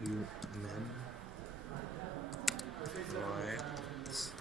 human rights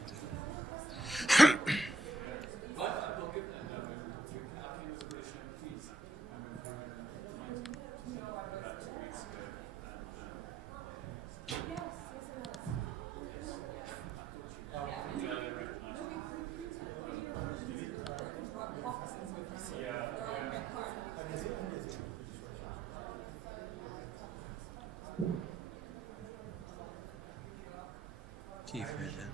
impact. كيف هذا؟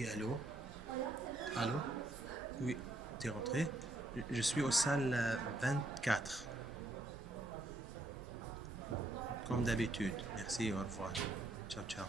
Oui, allô? Allô? Oui, t'es rentré? Je suis au salle 24. Comme d'habitude. Merci, au revoir. Ciao, ciao.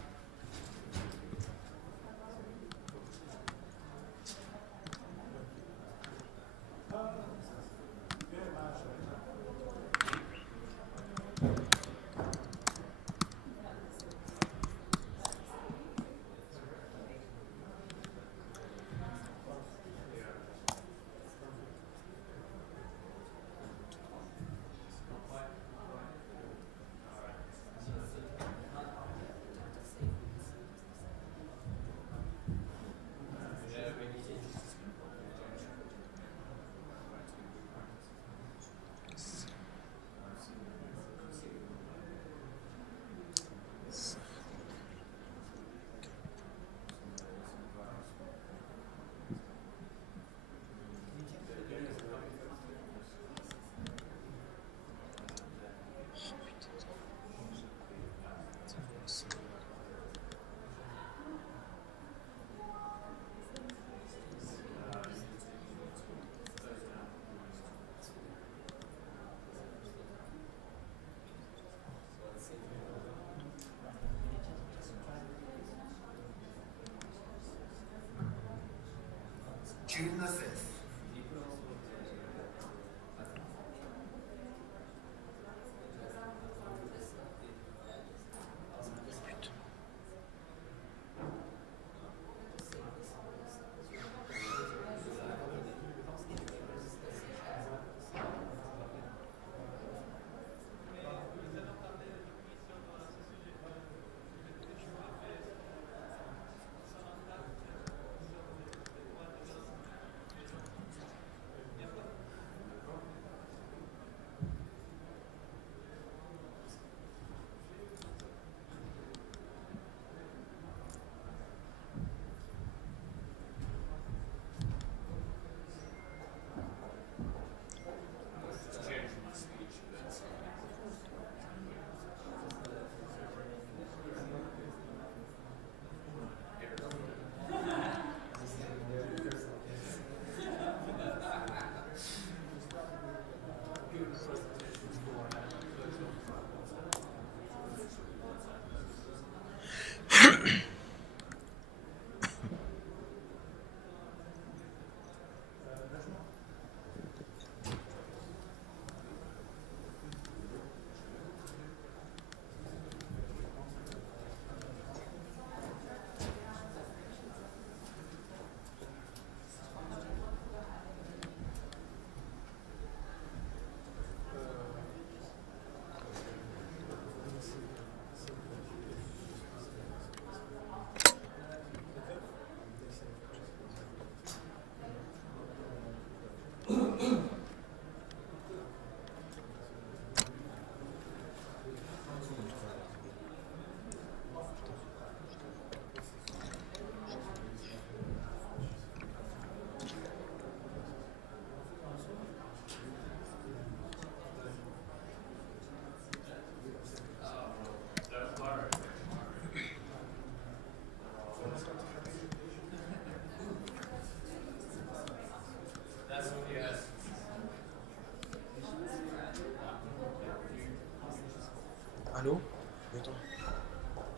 الو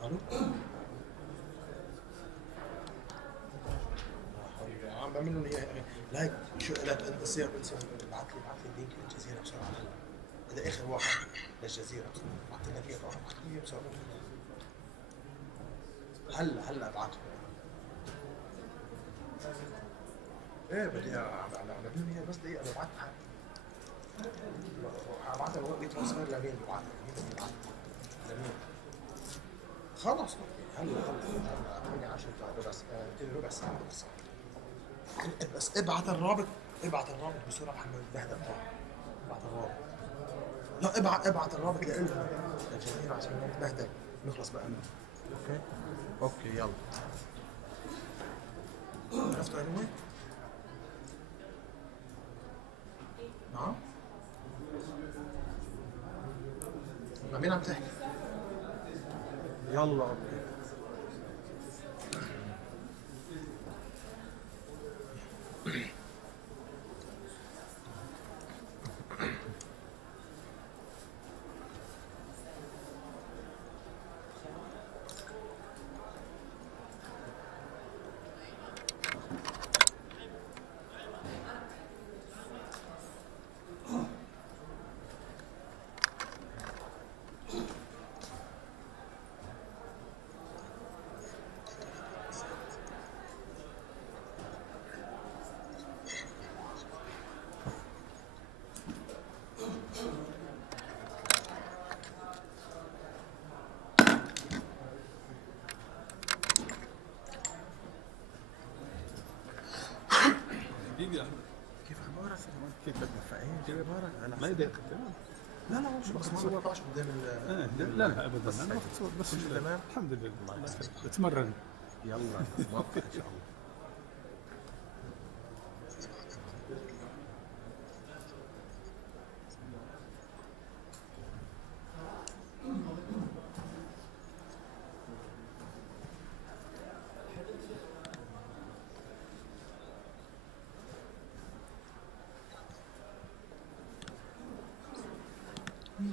الو عم بعمل لهم اياها. لايك شو لك انت سير ابعث لي اللينك للجزيره بسرعه. هذا اخر واحد للجزيره بعث لنا فيها طبعا. ابعث لي بسرعه هلا ابعثه. ايه بدي اعمل لهم اياها بس دقيقه ببعثها. هبعثها وقت ترانسفير لمين ببعثها لمين خلص هلا 18 ربع ساعه بس ابعت الرابط بسرعه حتى نبهدل. ابعت الرابط. لا ابعت الرابط لنا للجزيره عشان نتبهدل نخلص بقى. اوكي يلا. عرفتوا وين هو؟ نعم. مع مين عم تحكي؟ يلا اوكي. كيف اخبارك؟ كيف فاهم كيف اخبارك؟ ما يضايقك؟ لا مش بس ما صورتش قدام لا ابدا انا بتصور بس تمام الحمد لله. الله يسلمك. اتمرن يلا موفق ان شاء الله.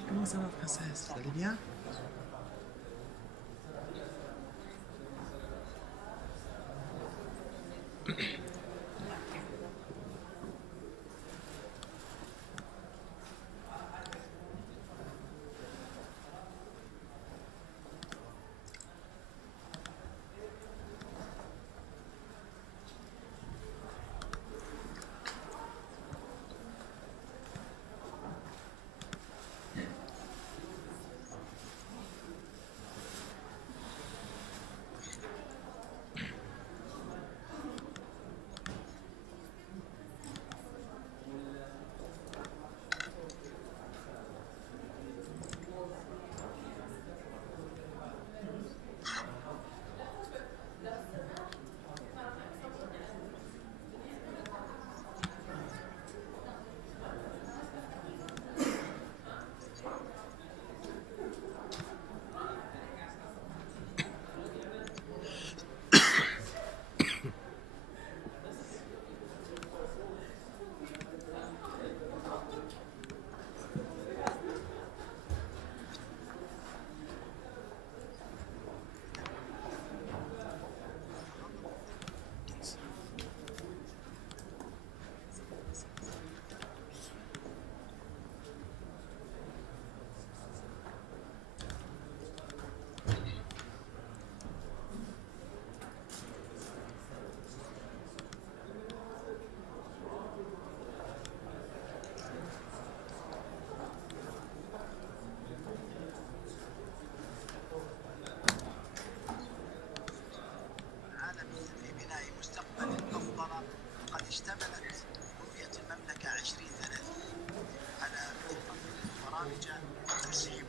Comment ça va, princesse? Vous allez bien? برامج تسيب.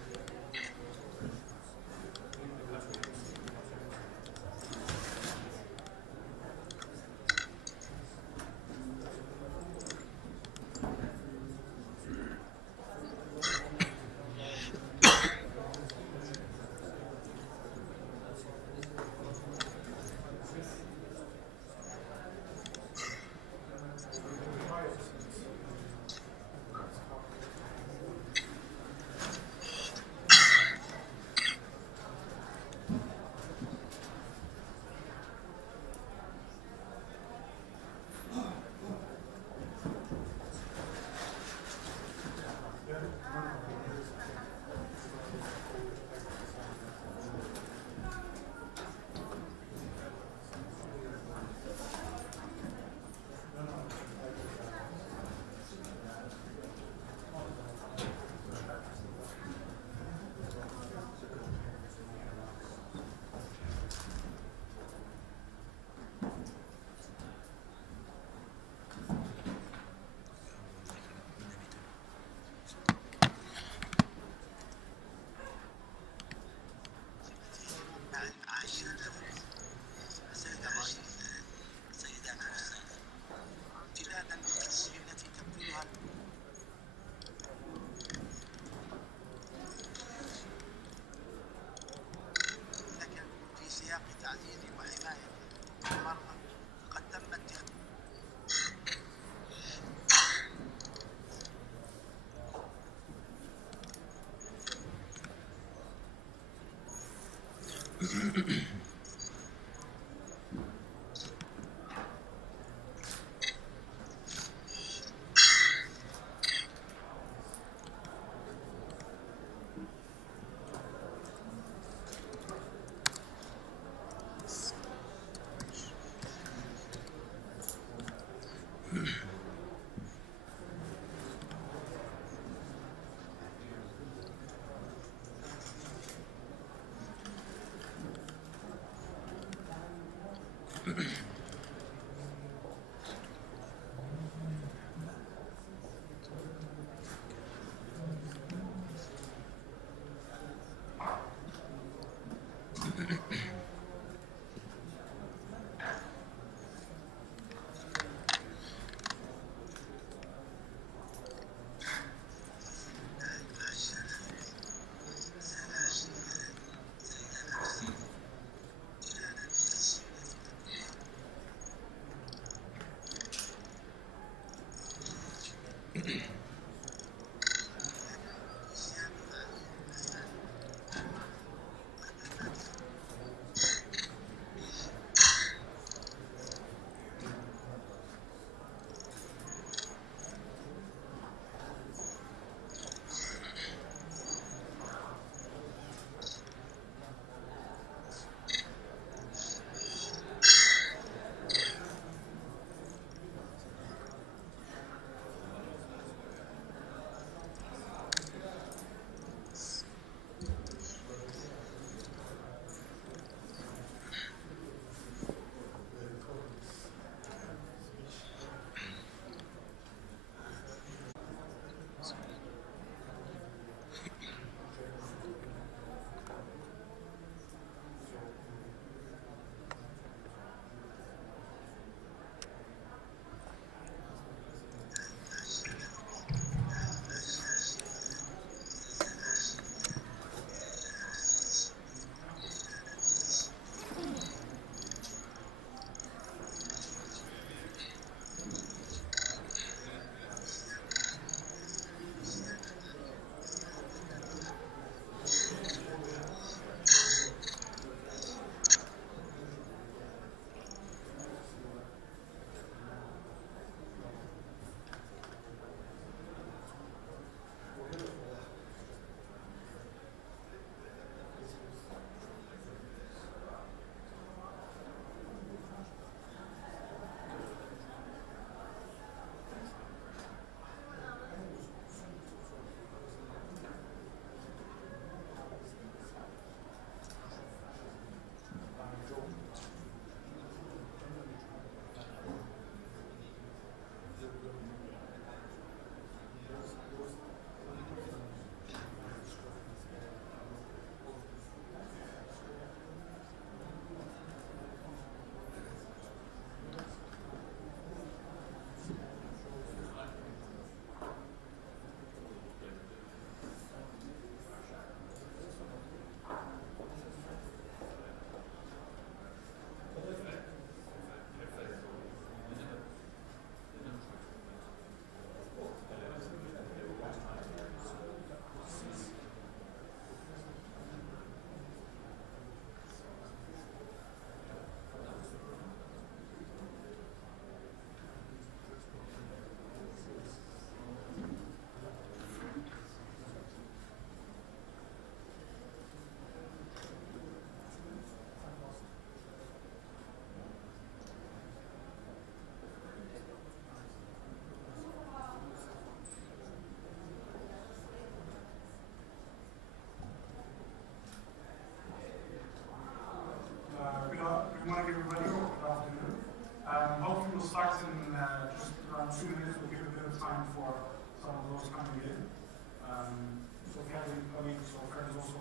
So if you have any colleagues or friends also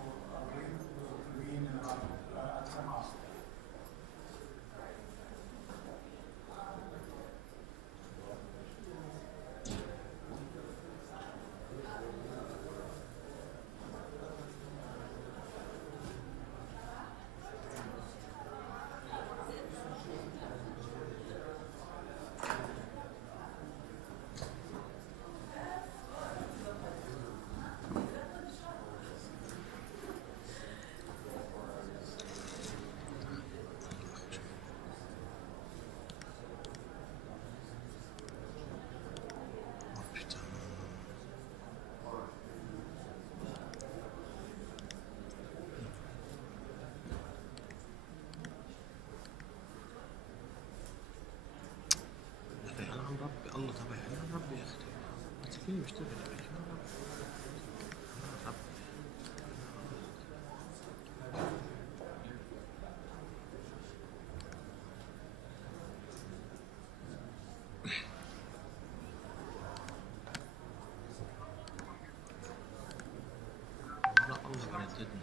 willing, we'll convene in about at 10 past. الله طبعا يا ربي يا اختي ما تكفيني مشتغل يا اخي الله برددنا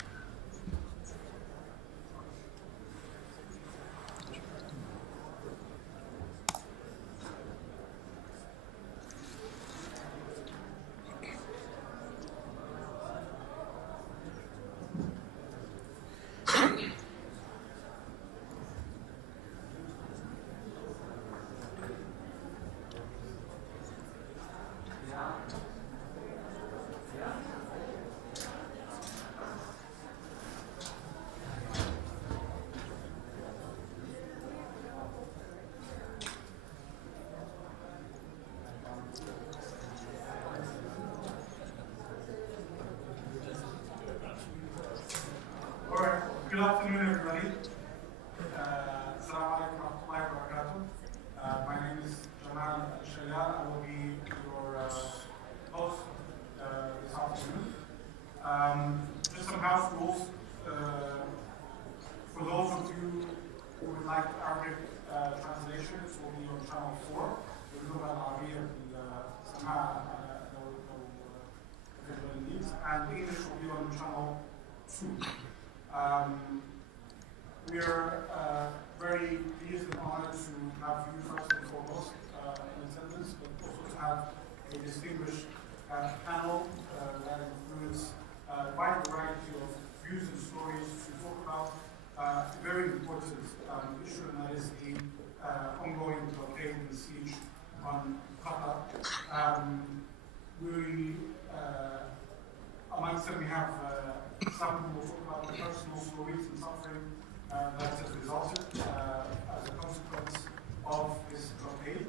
Good afternoon, everybody. Assalamu alaikum wa rahmatullahi wa barakatuh. My name is Jamal Al-Shayar. I will be your host this afternoon. Just some house rules. For those of you who would like Arabic translation, it will be on channel 4. باللغة العربية بالسماع and English will be on channel 2. We are very pleased and honored to have you first and foremost in attendance, but also to have a distinguished panel that includes a wide variety of views and stories to talk about a very important issue, and that is the ongoing blockade and siege on Qatar. Amongst them, we have some who will talk about the personal stories and suffering that has resulted as a consequence of this blockade.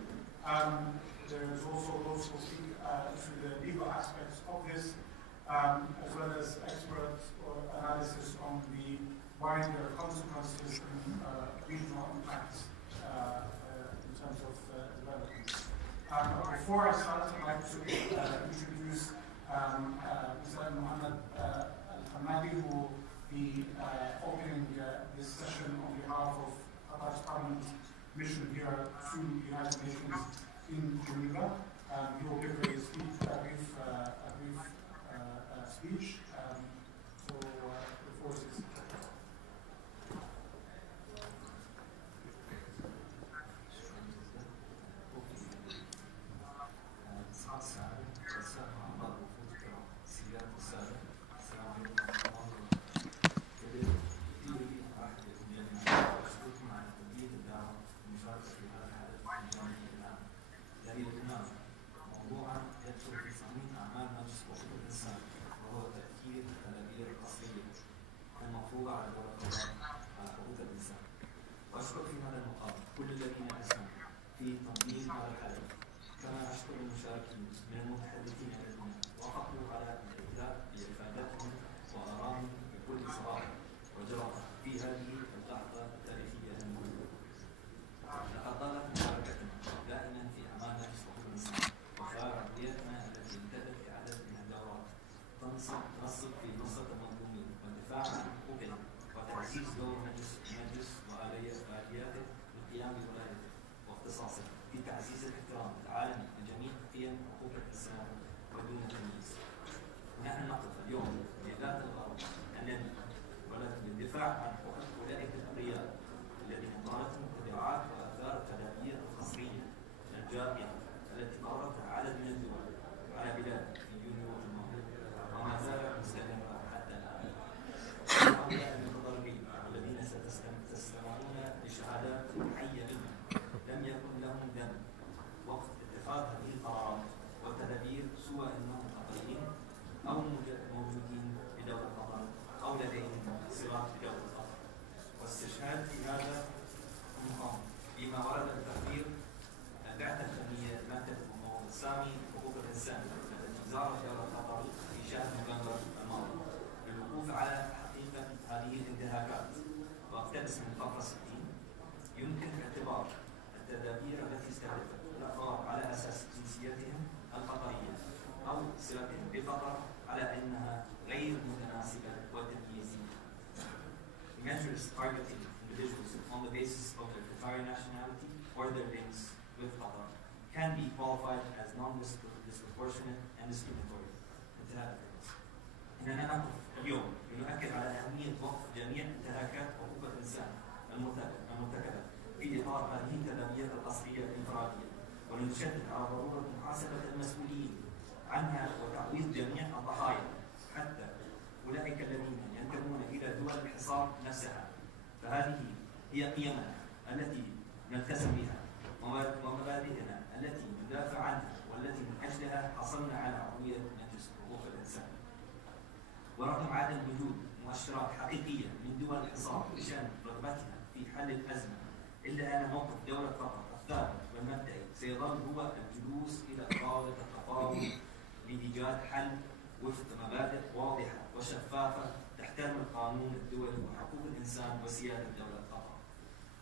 There's also those who will speak to the legal aspects of this, as well as expert analysis on the wider consequences and regional impacts in terms of development. Before I start, I'd like to introduce Mr. Mohammed Al-Hamadi, who will be opening this session on behalf of Qatar's Parliament mission here to the United Nations in Geneva. He will give a brief speech. So the floor is yours. موضوعا يدخل في صميم اعمال مجلس حقوق الانسان، وهو تاكيد الخلفيه الاصليه المفروضه على دولة حقوق الانسان. واشكر في هذا المقام كل الذين اسهموا في تنظيم هذا الحدث، كما اشكر المشاركين من المتحدثين الذين وافقوا على الابداء بافادتهم وارائهم بكل صراحه وجرأه في هذه اللحظه التاريخيه المهمه. لقد ظلت مشاركتنا دائما في اعمال مجلس حقوق الانسان وفعالياتنا التي امتدت في عدد من الدورات تنصب في نصرة المظلومين والدفاع عن حقوقهم وتعزيز دور المجلس وآلياته للقيام بولايته واختصاصه في تعزيز الاحترام العالمي لجميع قيم حقوق الانسان ودون تمييز. countries targeting individuals on the basis of their Qatari nationality or their links with Qatar can be qualified as non-disproportionate and discriminatory. انتهاء الفرص. إننا نقف اليوم لنؤكد على أهمية وقف جميع انتهاكات حقوق الإنسان المرتكبة في إطار هذه التدابير القصرية الانفرادية، ونشدد على ضرورة محاسبة المسؤولين عنها وتعويض جميع الضحايا حتى أولئك الذين ينتمون إلى دول الحصار نفسها. فهذه هي قيمنا التي نلتزم بها ومبادئنا التي ندافع عنها والتي من أجلها حصلنا على عضوية مجلس حقوق الإنسان. ورغم عدم وجود مؤشرات حقيقية من دول الحصار بشأن رغبتها في حل الأزمة، إلا أن موقف دولة قطر الثابت والمبدئي سيظل هو الجلوس إلى طاولة التفاوض لإيجاد حل وفق مبادئ واضحة وشفافة تحترم القانون الدولي وحقوق الإنسان وسيادة دولة قطر.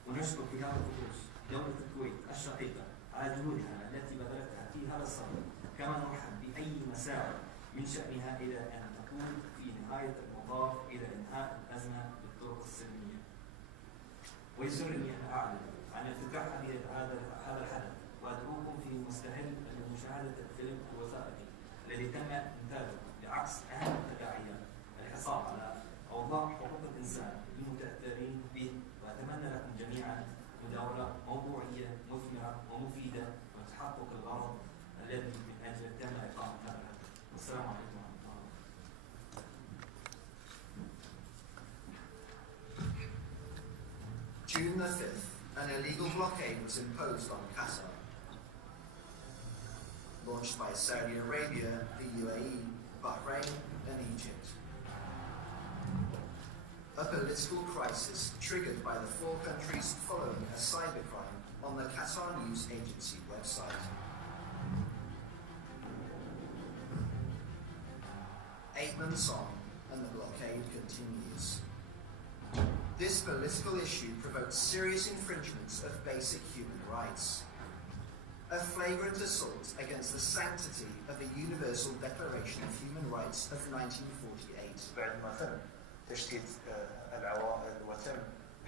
ونشكر في هذا الخصوص دولة الكويت الشقيقة على جهودها التي بذلتها في هذا الصدد، كما نرحب بأي مساعي من شأنها إلى أن تكون في نهاية المطاف إلى إنهاء الأزمة بالطرق السلمية. ويسرني أن أعلن عن افتتاح هذا الحدث، وأدعوكم في مستهل لمشاهدة الفيلم الوثائقي الذي تم إنتاجه بعكس أهم التداعيات الحصار على أوضاع حقوق الإنسان للمتأثرين به. وأتمنى لكم جميعا مداولة موضوعية مثمرة ومفيدة وتحقق الغرض الذي من أجله تم إقامة هذا الحدث. والسلام عليكم ورحمة الله. June the 5th, an illegal blockade was imposed on Qatar. Launched by Saudi Arabia, the UAE, Bahrain, and Egypt. A political crisis triggered by the four countries following a cybercrime on the Qatar News Agency website. Eight months on, and the blockade continues. This political issue provoked serious infringements of basic human rights. A flagrant assault against the sanctity of the Universal Declaration of Human Rights of 1948. بعد ما تم تشتيت العوائل وتم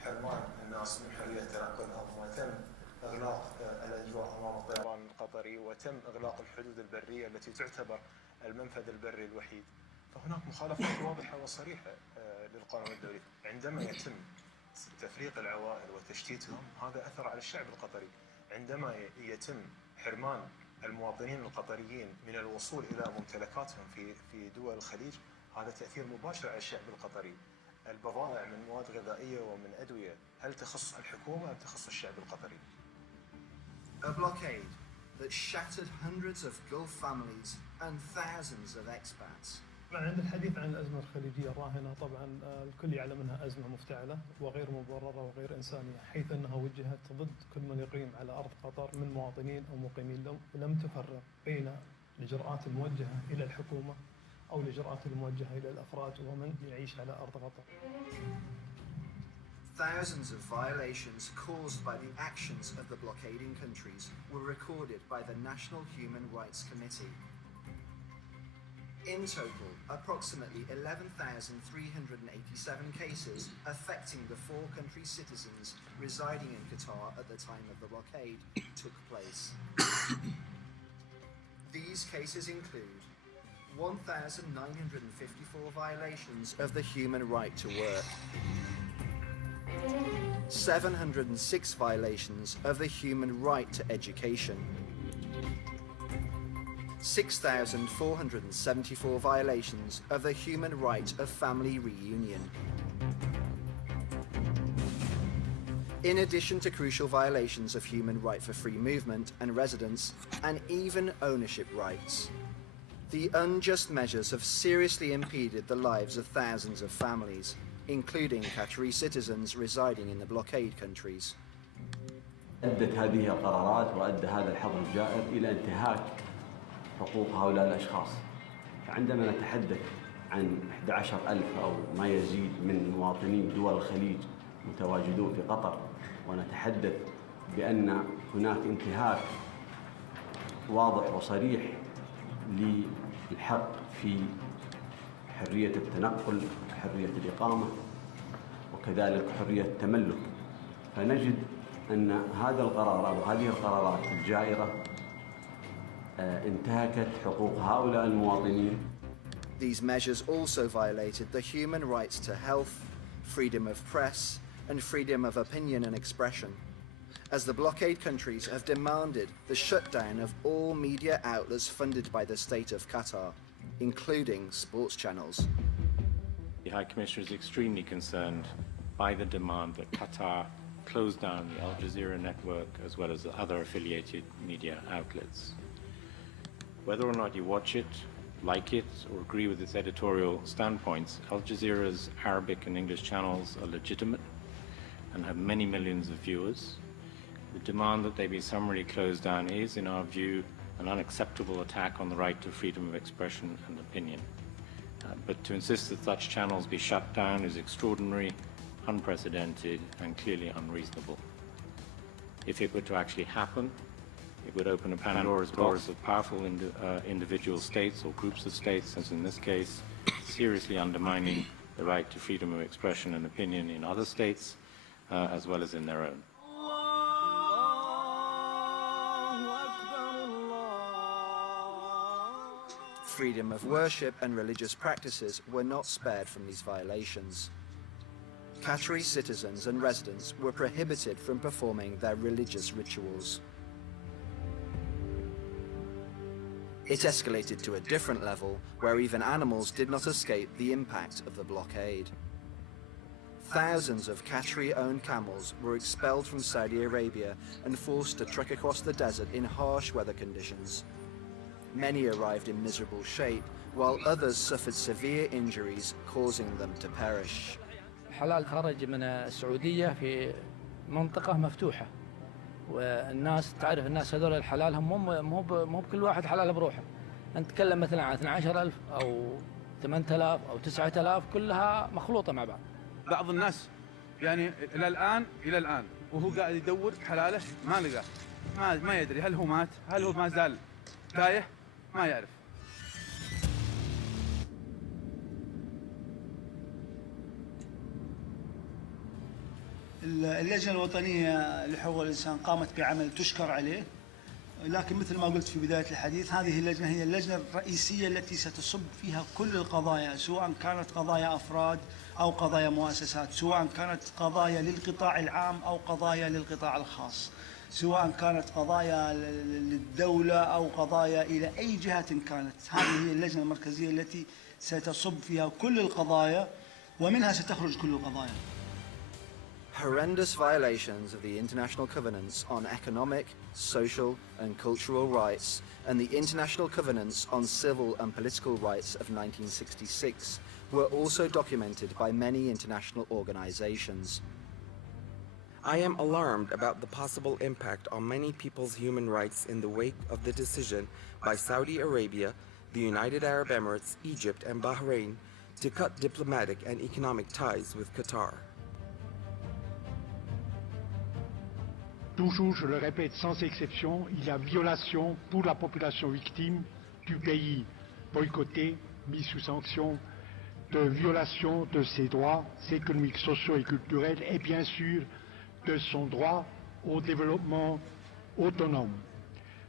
حرمان الناس من حرية تنقلهم وتم إغلاق الأجواء أمام الطيران القطري وتم إغلاق الحدود البرية التي تعتبر المنفذ البري الوحيد، فهناك مخالفات واضحة وصريحة للقانون الدولي. عندما يتم تفريق العوائل وتشتيتهم هذا أثر على الشعب القطري. عندما يتم حرمان المواطنين القطريين من الوصول إلى ممتلكاتهم في دول الخليج هذا تأثير مباشر على الشعب القطري. البضائع من مواد غذائية ومن أدوية هل تخص الحكومة أم تخص الشعب القطري؟ A blockade that shattered hundreds of Gulf families and thousands of expats. عند الحديث عن الأزمة الخليجية الراهنة طبعا الكل يعلم أنها أزمة مفتعلة وغير مبررة وغير إنسانية، حيث أنها وجهت ضد كل من يقيم على أرض قطر من مواطنين أو مقيمين، ولم تفرق بين الإجراءات الموجهة إلى الحكومة أو الإجراءات الموجهة إلى الأفراد ومن يعيش على أرض قطر. Thousands of violations caused by the actions of the blockading countries were recorded by the National Human Rights Committee. In total, approximately 11,387 cases affecting the four country citizens residing in Qatar at the time of the blockade took place. These cases include 1,954 violations of the human right to work, 706 violations of the human right to education, 6,474 violations of the human right of family reunion. In addition to crucial violations of human right for free movement and residence, and even ownership rights. The unjust measures have seriously impeded the lives of thousands of families, including Qatari citizens residing in the blockade countries. أدت هذه القرارات وأدى هذا الحظر الجائر إلى انتهاك حقوق هؤلاء الأشخاص. فعندما نتحدث عن 11,000 أو ما يزيد من مواطني دول الخليج متواجدون في قطر، ونتحدث بأن هناك انتهاك واضح وصريح للحق في حرية التنقل، حرية الإقامة، وكذلك حرية التملك. فنجد أن هذا القرار أو هذه القرارات الجائرة انتهكت حقوق هؤلاء المواطنين. These measures also violated the human rights to health, freedom of press, and freedom of opinion and expression, as the blockade countries have demanded the shutdown of all media outlets funded by the state of Qatar, including sports channels. The High Commissioner is extremely concerned by the demand that Qatar close down the Al Jazeera network as well as the other affiliated media outlets. Whether or not you watch it, like it, or agree with its editorial standpoints, Al Jazeera's Arabic and English channels are legitimate and have many millions of viewers. The demand that they be summarily closed down is, in our view, an unacceptable attack on the right to freedom of expression and opinion. But to insist that such channels be shut down is extraordinary, unprecedented, and clearly unreasonable. If it were to actually happen, it would open a Pandora's box of powerful individual states or groups of states, as in this case, seriously undermining the right to freedom of expression and opinion in other states, as well as in their own. Freedom of worship and religious practices were not spared from these violations. Qatari citizens and residents were prohibited from performing their religious rituals. It escalated to a different level, where even animals did not escape the impact of the blockade. Thousands of Qatari-owned camels were expelled from Saudi Arabia and forced to trek across the desert in harsh weather conditions. Many arrived in miserable shape, while others suffered severe injuries, causing them to perish. الحلال خرج من السعودية في منطقة مفتوحة، والناس تعرف الناس هذول الحلال هم مو بكل واحد حلال بروحه. نتكلم مثلا عن 12,000 أو 8,000 أو 9,000 كلها مخلوطة مع بعض. بعض الناس يعني إلى الآن وهو قاعد يدور حلاله ما لقاه، ما يدري هل هو مات، هل هو ما زال تايه، ما يعرف. اللجنة الوطنية لحقوق الإنسان قامت بعمل تشكر عليه، لكن مثل ما قلت في بداية الحديث هذه اللجنة هي اللجنة الرئيسية التي ستصب فيها كل القضايا، سواء كانت قضايا أفراد أو قضايا مؤسسات، سواء كانت قضايا للقطاع العام أو قضايا للقطاع الخاص، سواء كانت قضايا للدولة أو قضايا إلى أي جهة كانت. هذه هي اللجنة المركزية التي ستصب فيها كل القضايا ومنها ستخرج كل القضايا. Horrendous violations of the international covenants on economic, social and cultural rights and the international covenants on civil and political rights of 1966 were also documented by many international organizations. I am alarmed about the possible impact on many people's human rights in the wake of the decision by Saudi Arabia, the United Arab Emirates, Egypt and Bahrain to cut diplomatic and economic ties with Qatar. Toujours, je le répète, sans exception, il y a violation pour la population victime du pays boycotté, mis sous sanction, de violation de ses droits économiques, sociaux et culturels et bien sûr de son droit au développement autonome.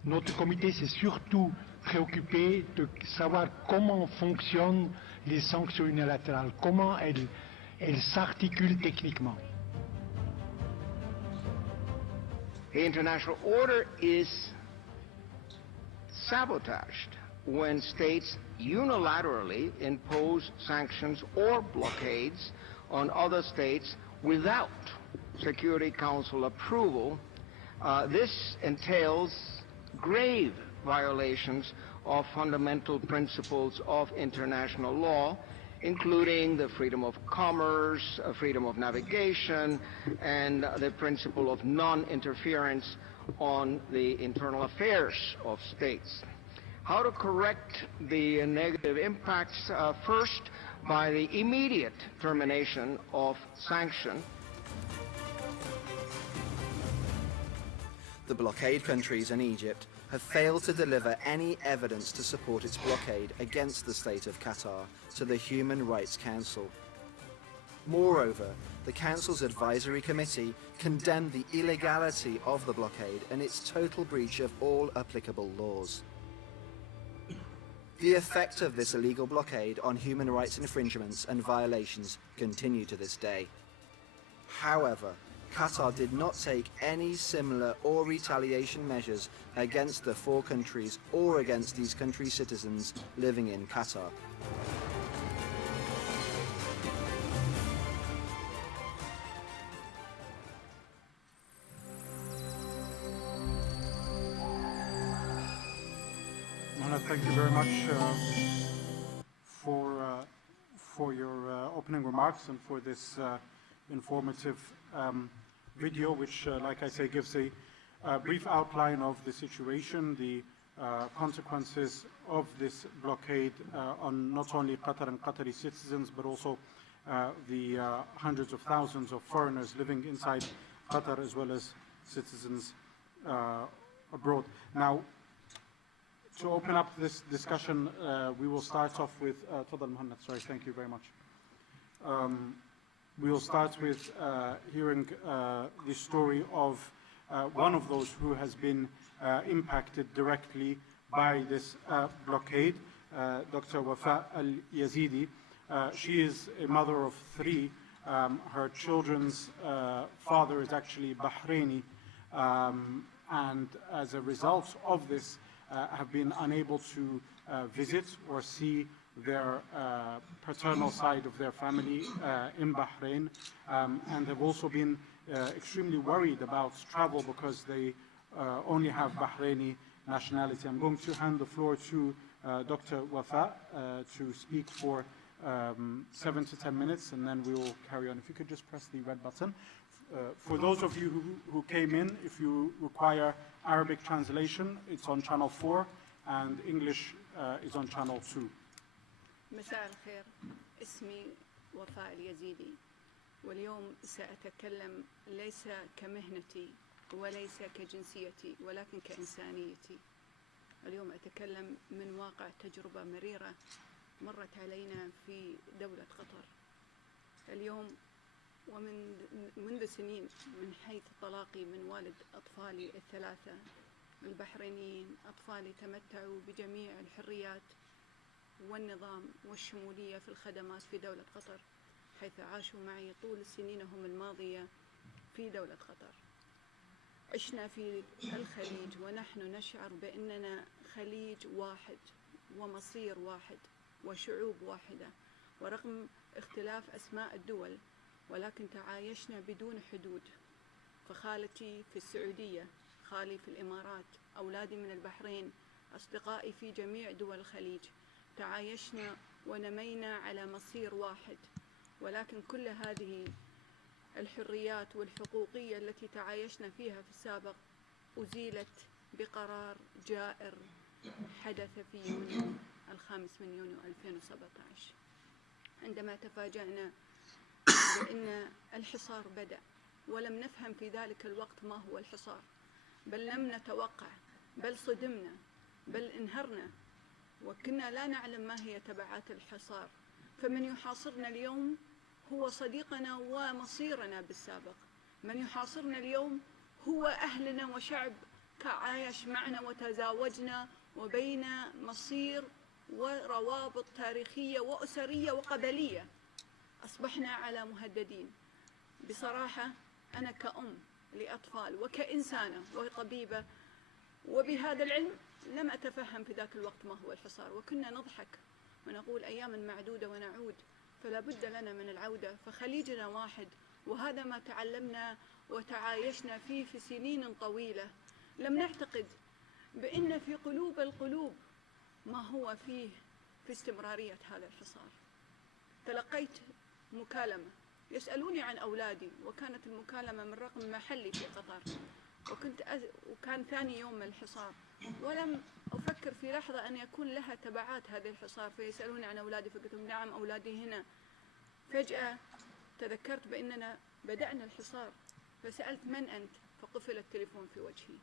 Notre comité s'est surtout préoccupé de savoir comment fonctionnent les sanctions unilatérales, comment elles s'articulent techniquement. The international order is sabotaged when states unilaterally impose sanctions or blockades on other states without Security Council approval. This entails grave violations of fundamental principles of international law, including the freedom of commerce, freedom of navigation, and the principle of non-interference on the internal affairs of states. How to correct the negative impacts? First, by the immediate termination of sanction. The blockade countries and Egypt have failed to deliver any evidence to support its blockade against the state of Qatar to the Human Rights Council. Moreover, the Council's Advisory Committee condemned the illegality of the blockade and its total breach of all applicable laws. The effect of this illegal blockade on human rights infringements and violations continue to this day. However, Qatar did not take any similar or retaliation measures against the 4 countries or against these countries' citizens living in Qatar. Thank you very much for your opening remarks and for this informative video, which, like I say, gives a brief outline of the situation, the consequences of this blockade on not only Qatar and Qatari citizens, but also the hundreds of thousands of foreigners living inside Qatar, as well as citizens abroad. Now, to open up this discussion, we will start off with Tafadhal Muhannad. Sorry, thank you very much. We will start with hearing the story of one of those who has been impacted directly by this blockade, Dr. Wafa Al-Yazidi. She is a mother of 3. Her children's father is actually Bahraini, and as a result of this, have been unable to visit or see their paternal side of their family in Bahrain, and have also been extremely worried about travel because they only have Bahraini nationality. I'm going to hand the floor to Dr. Wafa to speak for 7 to 10 minutes, and then we will carry on. If you could just press the red button. For those of you who came in, if you require Arabic translation, it's on channel 4, and English is on channel 2. مساء الخير، اسمي وفاء اليزيدي، واليوم سأتكلم ليس كمهنتي وليس كجنسيتي ولكن كإنسانيتي. اليوم أتكلم من واقع تجربة مريرة مرت علينا في دولة قطر. اليوم منذ سنين من حيث طلاقي من والد أطفالي ال3 البحرينيين، أطفالي تمتعوا بجميع الحريات والنظام والشمولية في الخدمات في دولة قطر، حيث عاشوا معي طول سنينهم الماضية في دولة قطر. عشنا في الخليج ونحن نشعر بأننا خليج واحد ومصير واحد وشعوب واحدة، ورغم اختلاف أسماء الدول ولكن تعايشنا بدون حدود. فخالتي في السعودية، خالي في الإمارات، أولادي من البحرين، أصدقائي في جميع دول الخليج، تعايشنا ونمينا على مصير واحد. ولكن كل هذه الحريات والحقوقية التي تعايشنا فيها في السابق أزيلت بقرار جائر حدث في يونيو 5 يونيو 2017، عندما تفاجأنا بأن الحصار بدأ، ولم نفهم في ذلك الوقت ما هو الحصار، بل لم نتوقع، بل صدمنا، بل انهرنا، وكنا لا نعلم ما هي تبعات الحصار. فمن يحاصرنا اليوم هو صديقنا ومصيرنا بالسابق، من يحاصرنا اليوم هو أهلنا وشعب عايش معنا وتزاوجنا وبين مصير وروابط تاريخية وأسرية وقبلية. أصبحنا على مهددين. بصراحة أنا كأم لأطفال وكإنسانة وطبيبة وبهذا العلم لم أتفهم في ذاك الوقت ما هو الحصار، وكنا نضحك ونقول أيام معدودة ونعود، فلا بد لنا من العودة، فخليجنا واحد، وهذا ما تعلمنا وتعايشنا فيه في سنين طويلة. لم نعتقد بأن في قلوب القلوب ما هو فيه في استمرارية هذا الحصار. تلقيت مكالمة يسألوني عن أولادي، وكانت المكالمة من رقم محلي في قطر، وكان ثاني يوم من الحصار، ولم أفكر في لحظة أن يكون لها تبعات هذا الحصار. فيسألوني عن أولادي، فقلت لهم نعم أولادي هنا. فجأة تذكرت بأننا بدأنا الحصار، فسألت من أنت؟ فقفل التليفون في وجهي.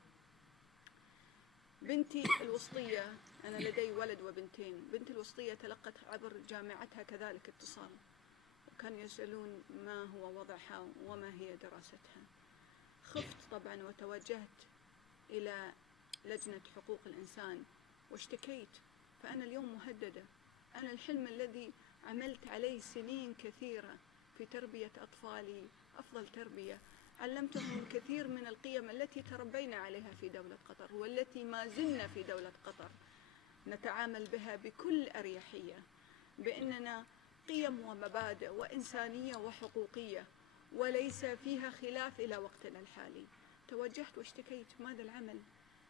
بنتي الوسطية، أنا لدي ولد وبنتين، بنتي الوسطية تلقت عبر جامعتها كذلك اتصال، كانوا يسألون ما هو وضعها وما هي دراستها. خفت طبعا وتوجهت إلى لجنة حقوق الإنسان واشتكيت، فأنا اليوم مهددة. أنا الحلم الذي عملت عليه سنين كثيرة في تربية أطفالي أفضل تربية، علمتهم الكثير من القيم التي تربينا عليها في دولة قطر والتي ما زلنا في دولة قطر نتعامل بها بكل أريحية، بأننا قيم ومبادئ وإنسانية وحقوقية وليس فيها خلاف إلى وقتنا الحالي. توجهت واشتكيت، ماذا العمل؟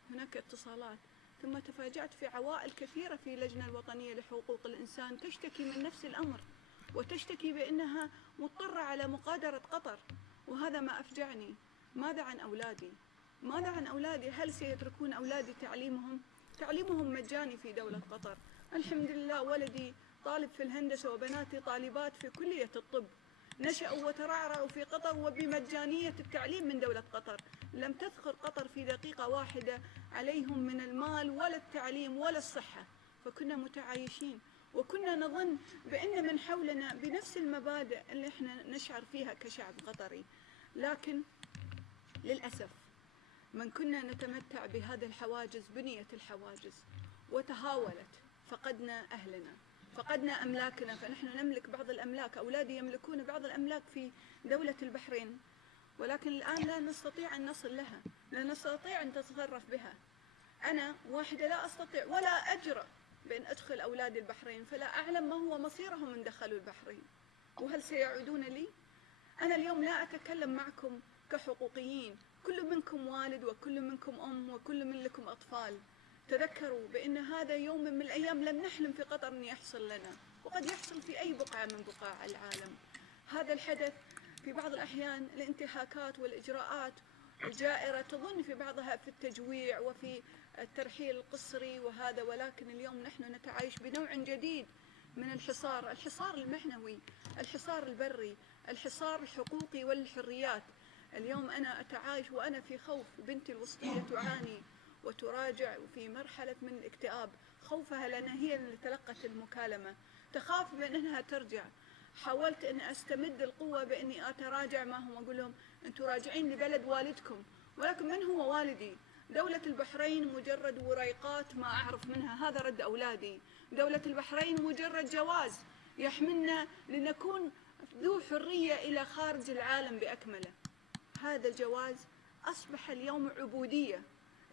هناك اتصالات، ثم تفاجأت في عوائل كثيرة في اللجنة الوطنية لحقوق الإنسان تشتكي من نفس الأمر، وتشتكي بأنها مضطرة على مغادرة قطر، وهذا ما أفجعني. ماذا عن أولادي؟ ماذا عن أولادي؟ هل سيتركون أولادي تعليمهم؟ تعليمهم مجاني في دولة قطر. الحمد لله ولدي طالب في الهندسة وبناتي طالبات في كلية الطب، نشأوا وترعرعوا في قطر وبمجانية التعليم من دولة قطر. لم تذكر قطر في دقيقة واحدة عليهم من المال ولا التعليم ولا الصحة، فكنا متعايشين وكنا نظن بأن من حولنا بنفس المبادئ اللي احنا نشعر فيها كشعب قطري. لكن للأسف من كنا نتمتع بهذا الحواجز بنيت الحواجز وتهاولت، فقدنا أهلنا، فقدنا أملاكنا. فنحن نملك بعض الأملاك، أولادي يملكون بعض الأملاك في دولة البحرين، ولكن الآن لا نستطيع أن نصل لها، لا نستطيع أن نتصرف بها. أنا واحدة لا أستطيع ولا أجرأ بأن أدخل أولادي البحرين، فلا أعلم ما هو مصيرهم إن دخلوا البحرين وهل سيعودون لي. أنا اليوم لا أتكلم معكم كحقوقيين، كل منكم والد وكل منكم أم وكل من لكم أطفال. تذكروا بأن هذا يوم من الأيام لم نحلم في قطر أن يحصل لنا، وقد يحصل في أي بقعة من بقاع العالم. هذا الحدث في بعض الأحيان الانتهاكات والإجراءات الجائرة تظن في بعضها في التجويع وفي الترحيل القسري وهذا، ولكن اليوم نحن نتعايش بنوع جديد من الحصار، الحصار المعنوي، الحصار البري، الحصار الحقوقي والحريات. اليوم أنا أتعايش وأنا في خوف، بنتي الوسطية تعاني وتراجع في مرحلة من الاكتئاب، خوفها لأن هي اللي تلقت المكالمة، تخاف من أنها ترجع. حاولت أن أستمد القوة بأني أتراجع معهم وأقول لهم أنتم راجعين لبلد والدكم، ولكن من هو والدي؟ دولة البحرين مجرد وريقات ما أعرف منها، هذا رد أولادي. دولة البحرين مجرد جواز يحملنا لنكون ذو حرية إلى خارج العالم بأكمله. هذا الجواز أصبح اليوم عبودية.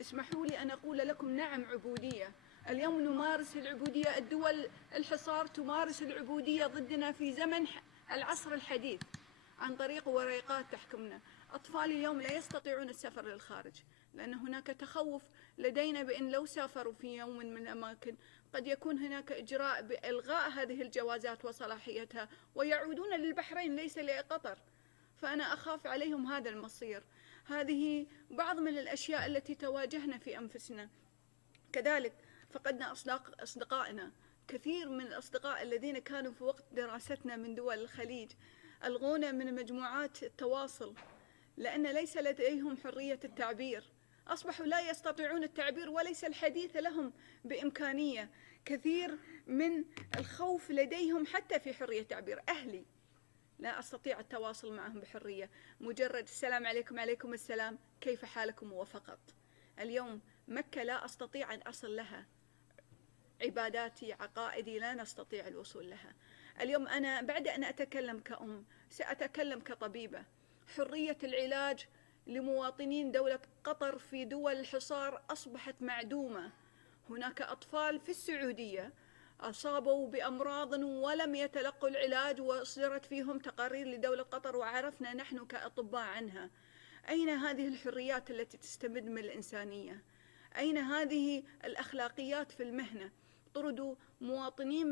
اسمحوا لي أن أقول لكم نعم عبودية. اليوم نمارس العبودية، الدول الحصار تمارس العبودية ضدنا في زمن العصر الحديث عن طريق وريقات تحكمنا. أطفالي اليوم لا يستطيعون السفر للخارج لأن هناك تخوف لدينا بأن لو سافروا في يوم من الأماكن قد يكون هناك إجراء بإلغاء هذه الجوازات وصلاحيتها ويعودون للبحرين ليس لقطر، فأنا أخاف عليهم هذا المصير. هذه بعض من الأشياء التي تواجهنا في أنفسنا. كذلك فقدنا أصدقائنا، كثير من الأصدقاء الذين كانوا في وقت دراستنا من دول الخليج ألغونا من مجموعات التواصل لأن ليس لديهم حرية التعبير، أصبحوا لا يستطيعون التعبير وليس الحديث لهم بإمكانية. كثير من الخوف لديهم حتى في حرية التعبير. أهلي لا أستطيع التواصل معهم بحرية، مجرد السلام عليكم عليكم السلام كيف حالكم وفقط. اليوم مكة لا أستطيع أن أصل لها، عباداتي عقائدي لا نستطيع الوصول لها. اليوم أنا بعد أن أتكلم كأم سأتكلم كطبيبة. حرية العلاج لمواطنين دولة قطر في دول الحصار أصبحت معدومة. هناك أطفال في السعودية أصابوا بأمراض ولم يتلقوا العلاج وأصدرت فيهم تقارير لدولة قطر وعرفنا نحن كأطباء عنها. أين هذه الحريات التي تستمد من الإنسانية؟ أين هذه الأخلاقيات في المهنة؟ طردوا مواطنين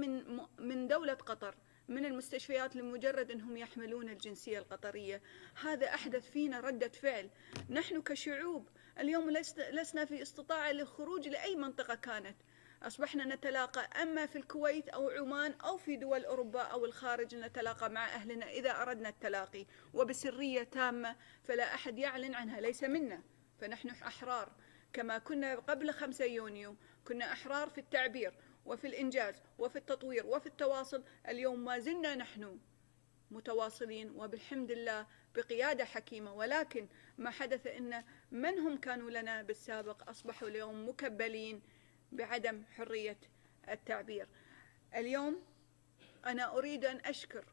من دولة قطر من المستشفيات لمجرد أنهم يحملون الجنسية القطرية. هذا أحدث فينا ردة فعل. نحن كشعوب اليوم لسنا في استطاعة للخروج لأي منطقة كانت، أصبحنا نتلاقى أما في الكويت أو عمان أو في دول أوروبا أو الخارج، نتلاقى مع أهلنا إذا أردنا التلاقي وبسرية تامة فلا أحد يعلن عنها، ليس منا، فنحن أحرار كما كنا قبل 5 يونيو. كنا أحرار في التعبير وفي الإنجاز وفي التطوير وفي التواصل. اليوم ما زلنا نحن متواصلين وبالحمد لله بقيادة حكيمة، ولكن ما حدث إن من هم كانوا لنا بالسابق أصبحوا اليوم مكبلين بعدم حرية التعبير. اليوم أنا أريد أن أشكر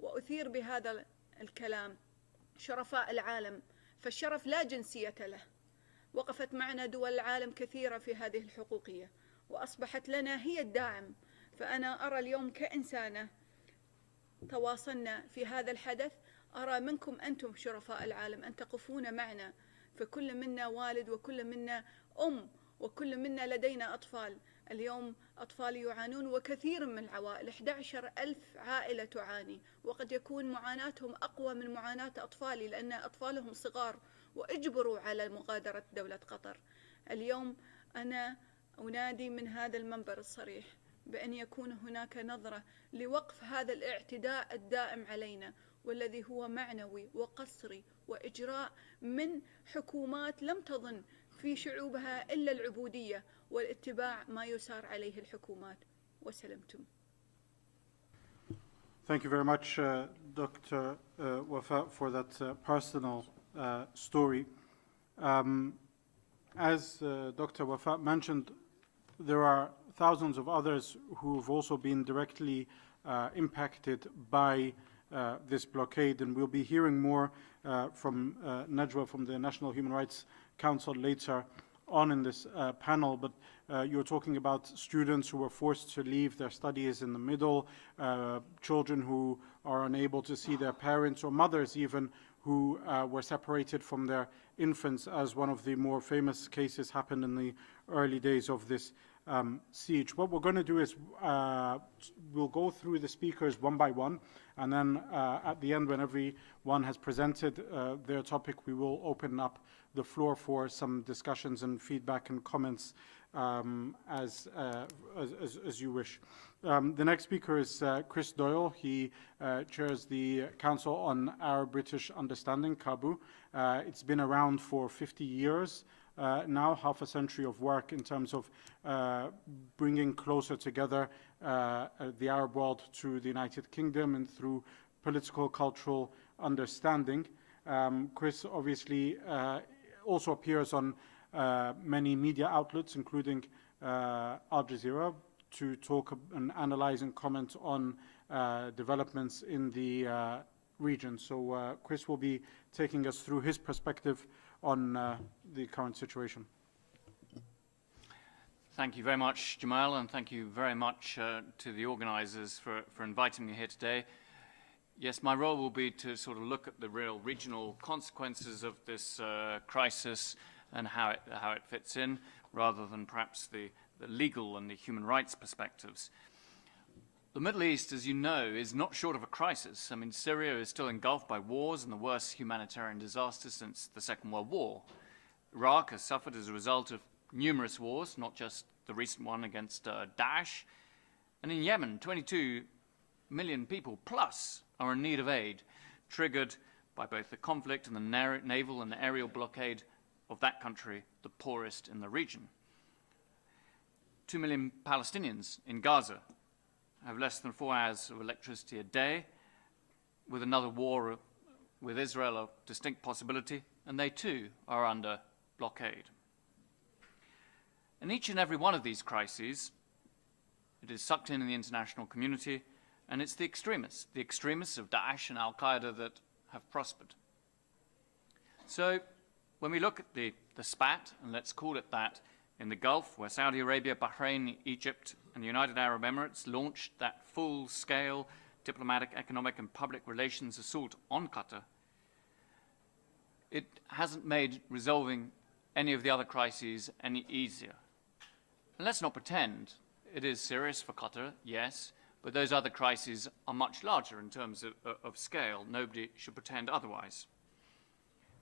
وأثير بهذا الكلام شرفاء العالم، فالشرف لا جنسية له. وقفت معنا دول العالم كثيرة في هذه الحقوقية وأصبحت لنا هي الداعم. فأنا أرى اليوم كإنسانة تواصلنا في هذا الحدث، أرى منكم أنتم شرفاء العالم أن تقفون معنا، فكل منا والد وكل منا أم وكل منا لدينا أطفال. اليوم أطفال يعانون وكثير من العوائل، 11,000 عائلة تعاني، وقد يكون معاناتهم أقوى من معاناة أطفالي لأن أطفالهم صغار وأجبروا على مغادرة دولة قطر. اليوم أنا أنادي من هذا المنبر الصريح بأن يكون هناك نظرة لوقف هذا الاعتداء الدائم علينا، والذي هو معنوي وقسري وإجراء من حكومات لم تظن في شعوبها إلا العبودية والاتباع ما يسار عليه الحكومات. وسلمتم. Thank you very much, Dr. Wafa, for that personal story. As Dr. Wafa mentioned, there are thousands of others who've also been directly impacted by this blockade, and we'll be hearing more from Najwa from the National Human Rights Council later on in this panel. But you're talking about students who were forced to leave their studies in the middle, children who are unable to see their parents, or mothers even who were separated from their infants, as one of the more famous cases happened in the early days of this siege. What we're going to do is we'll go through the speakers one by one, and then at the end, when everyone has presented their topic, we will open up the floor for some discussions and feedback and comments as you wish. The next speaker is Chris Doyle. He chairs the Council on Arab-British Understanding, CABU. It's been around for 50 years now, half a century of work in terms of bringing closer together the Arab world to the United Kingdom and through political, cultural understanding. Chris obviously also appears on many media outlets, including Al Jazeera, to talk and analyze and comment on developments in the region. So Chris will be taking us through his perspective on the current situation. Thank you very much, Jamal, and thank you very much to the organisers for inviting me here today. Yes, my role will be to sort of look at the real regional consequences of this crisis and how it fits in, rather than perhaps the legal and the human rights perspectives. The Middle East, as you know, is not short of a crisis. I mean, Syria is still engulfed by wars and the worst humanitarian disaster since the Second World War. Iraq has suffered as a result of numerous wars, not just the recent one against Daesh. And in Yemen, 22 million people plus are in need of aid, triggered by both the conflict and the naval and aerial blockade of that country, the poorest in the region. 2 million Palestinians in Gaza have less than 4 hours of electricity a day, with another war with Israel a distinct possibility, and they too are under blockade. In each and every one of these crises, it is sucked in the international community, and it's the extremists of Daesh and Al-Qaeda that have prospered. So when we look at the spat, and let's call it that, in the Gulf, where Saudi Arabia, Bahrain, Egypt, and the United Arab Emirates launched that full-scale diplomatic, economic, and public relations assault on Qatar, it hasn't made resolving any of the other crises any easier. And let's not pretend it is serious for Qatar, yes, but those other crises are much larger in terms of scale. Nobody should pretend otherwise.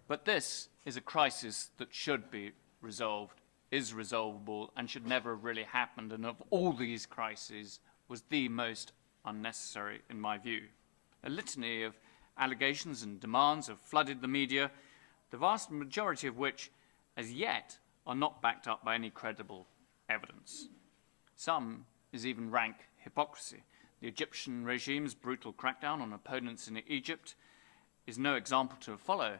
But this is a crisis that should be resolved, is resolvable, and should never have really happened, and of all these crises was the most unnecessary in my view. A litany of allegations and demands have flooded the media, the vast majority of which as yet are not backed up by any credible evidence. Some is even rank hypocrisy. The Egyptian regime's brutal crackdown on opponents in Egypt is no example to follow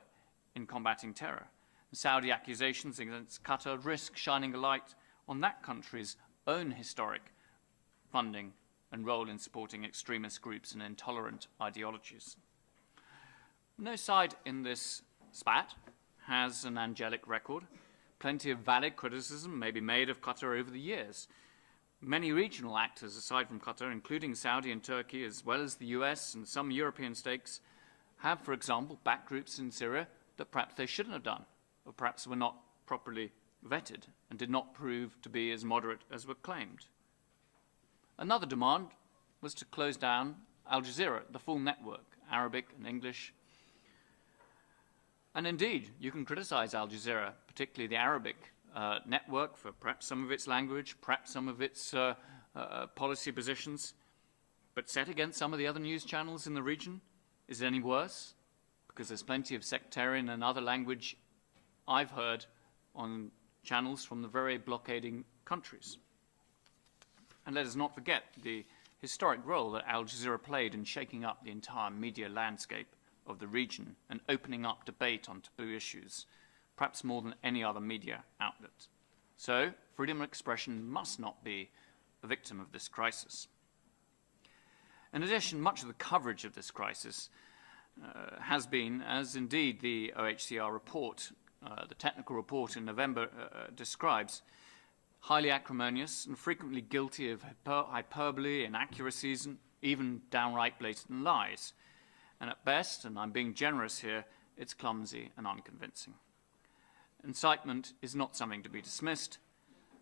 in combating terror. Saudi accusations against Qatar risk shining a light on that country's own historic funding and role in supporting extremist groups and intolerant ideologies. No side in this spat has an angelic record. Plenty of valid criticism may be made of Qatar over the years. Many regional actors, aside from Qatar, including Saudi and Turkey, as well as the US and some European states, have, for example, backed groups in Syria that perhaps they shouldn't have done, or perhaps were not properly vetted and did not prove to be as moderate as were claimed. Another demand was to close down Al Jazeera, the full network, Arabic and English. And indeed, you can criticize Al Jazeera, particularly the Arabic network, for perhaps some of its language, perhaps some of its policy positions, but set against some of the other news channels in the region, is it any worse? Because there's plenty of sectarian and other language I've heard on channels from the very blockading countries. And let us not forget the historic role that Al Jazeera played in shaking up the entire media landscape of the region and opening up debate on taboo issues, perhaps more than any other media outlet. So, freedom of expression must not be a victim of this crisis. In addition, much of the coverage of this crisis has been, as indeed the OHCR report, the technical report in November describes, highly acrimonious and frequently guilty of hyperbole, inaccuracies, and even downright blatant lies. And at best, and I'm being generous here, it's clumsy and unconvincing. Incitement is not something to be dismissed,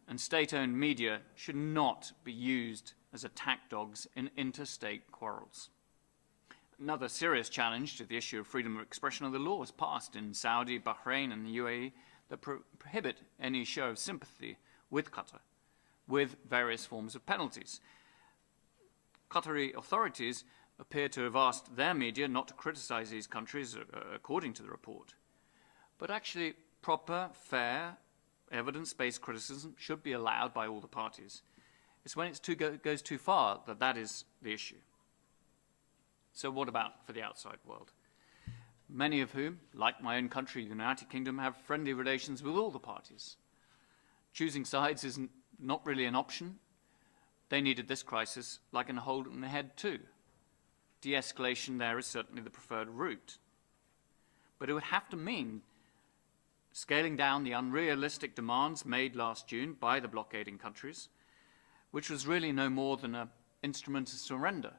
and state-owned media should not be used as attack dogs in interstate quarrels. Another serious challenge to the issue of freedom of expression are the laws passed in Saudi, Bahrain, and the UAE that prohibit any show of sympathy with Qatar, with various forms of penalties. Qatari authorities appear to have asked their media not to criticize these countries, according to the report. But actually, proper, fair, evidence-based criticism should be allowed by all the parties. It's when it goes too far that is the issue. So what about for the outside world? Many of whom, like my own country, the United Kingdom, have friendly relations with all the parties. Choosing sides is not really an option. They needed this crisis like a hold in the head too. De-escalation there is certainly the preferred route. But it would have to mean scaling down the unrealistic demands made last June by the blockading countries, which was really no more than an instrument of surrender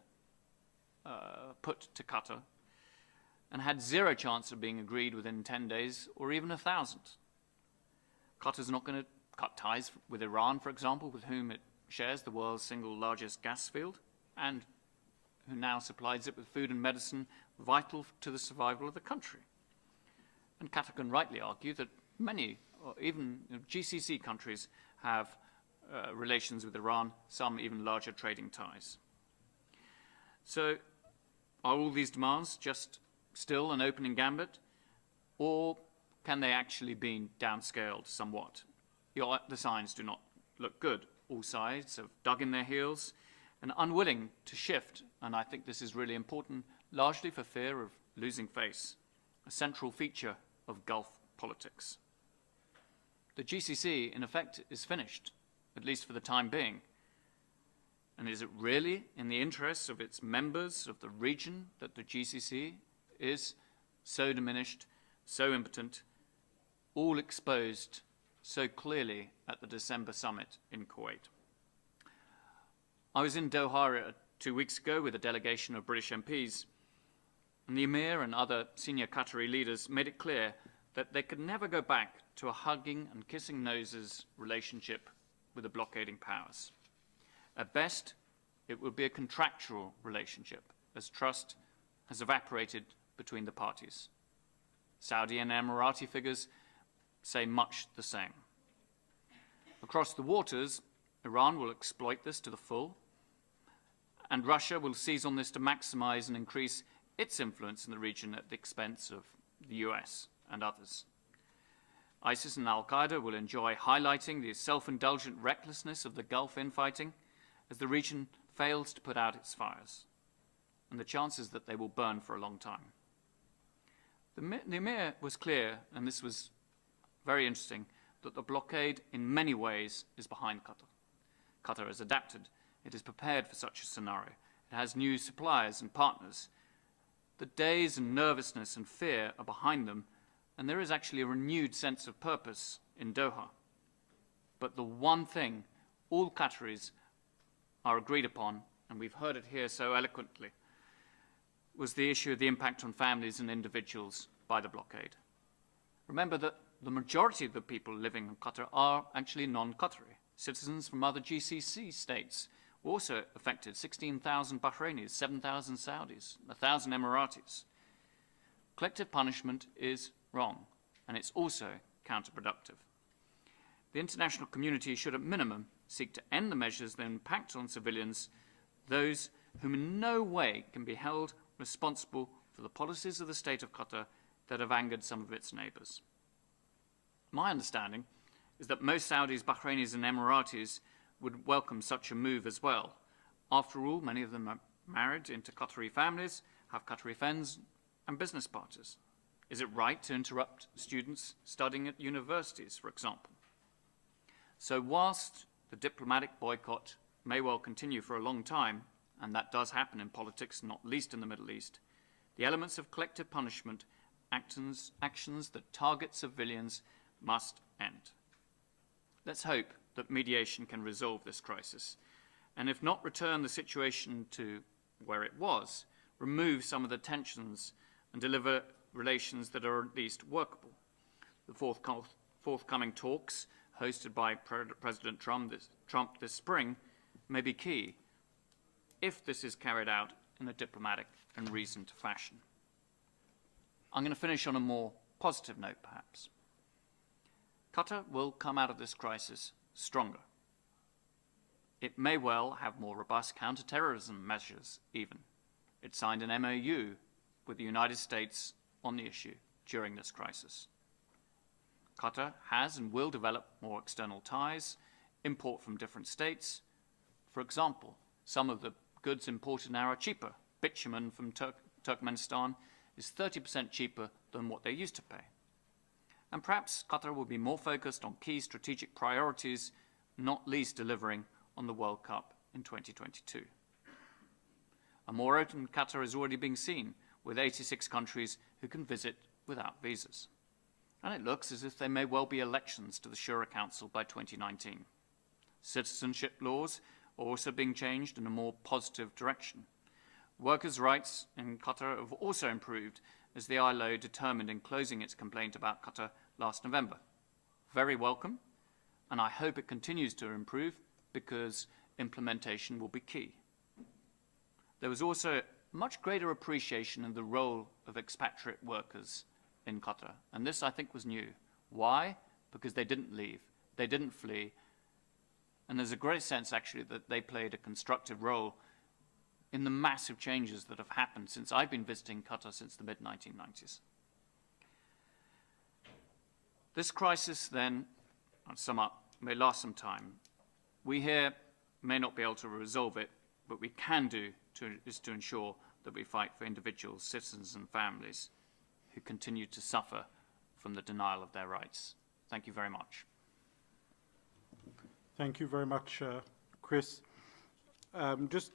put to Qatar, and had zero chance of being agreed within 10 days or even 1,000. Qatar's not going to cut ties with Iran, for example, with whom it shares the world's single largest gas field, and who now supplies it with food and medicine vital to the survival of the country. And Qatar can rightly argue that many, or even GCC countries, have relations with Iran, some even larger trading ties. So are all these demands just still an opening gambit, or can they actually be downscaled somewhat? The signs do not look good. All sides have dug in their heels and unwilling to shift, and I think this is really important, largely for fear of losing face, a central feature of Gulf politics. The GCC, in effect, is finished, at least for the time being. And is it really in the interests of its members of the region that the GCC is so diminished, so impotent, all exposed so clearly at the December summit in Kuwait? I was in Doha 2 weeks ago with a delegation of British MPs, and the Emir and other senior Qatari leaders made it clear that they could never go back to a hugging and kissing noses relationship with the blockading powers. At best, it will be a contractual relationship, as trust has evaporated between the parties. Saudi and Emirati figures say much the same. Across the waters, Iran will exploit this to the full, and Russia will seize on this to maximize and increase its influence in the region at the expense of the US and others. ISIS and al-Qaeda will enjoy highlighting the self-indulgent recklessness of the Gulf infighting as the region fails to put out its fires, and the chances that they will burn for a long time. The Emir was clear, and this was very interesting, that the blockade in many ways is behind Qatar. Qatar has adapted. It is prepared for such a scenario. It has new suppliers and partners. The days and nervousness and fear are behind them, and there is actually a renewed sense of purpose in Doha. But the one thing all Qataris are agreed upon, and we've heard it here so eloquently, was the issue of the impact on families and individuals by the blockade. Remember that the majority of the people living in Qatar are actually non-Qatari. Citizens from other GCC states were also affected. 16,000 Bahrainis, 7,000 Saudis, 1,000 Emiratis. Collective punishment is wrong, and it's also counterproductive. The international community should at minimum seek to end the measures that impact on civilians, those whom in no way can be held responsible for the policies of the state of Qatar that have angered some of its neighbours. My understanding is that most Saudis, Bahrainis and Emiratis would welcome such a move as well. After all, many of them are married into Qatari families, have Qatari friends and business partners. Is it right to interrupt students studying at universities, for example? So whilst the diplomatic boycott may well continue for a long time, and that does happen in politics, not least in the Middle East, the elements of collective punishment, actions that target civilians, must end. Let's hope that mediation can resolve this crisis, and if not, return the situation to where it was, remove some of the tensions, and deliver relations that are at least workable. The forthcoming talks, hosted by President Trump this spring, may be key, if this is carried out in a diplomatic and reasoned fashion. I'm going to finish on a more positive note, perhaps. Qatar will come out of this crisis stronger. It may well have more robust counter-terrorism measures, even. It signed an MOU with the United States on the issue during this crisis. Qatar has and will develop more external ties, import from different states. For example, some of the goods imported now are cheaper. Bitumen from Turkmenistan is 30% cheaper than what they used to pay. And perhaps Qatar will be more focused on key strategic priorities, not least delivering on the World Cup in 2022. A more open Qatar is already being seen, with 86 countries who can visit without visas. And it looks as if there may well be elections to the Shura Council by 2019. Citizenship laws are also being changed in a more positive direction. Workers' rights in Qatar have also improved, as the ILO determined in closing its complaint about Qatar last November. Very welcome, and I hope it continues to improve, because implementation will be key. There was also much greater appreciation of the role of expatriate workers in Qatar, and this I think was new. Why? Because they didn't leave, they didn't flee, and there's a great sense actually that they played a constructive role in the massive changes that have happened since I've been visiting Qatar since the mid-1990s. This crisis then, I'll sum up, may last some time. We here may not be able to resolve it, but we can do is to ensure that we fight for individuals, citizens and families who continue to suffer from the denial of their rights. Thank you very much. Thank you very much, Chris. Just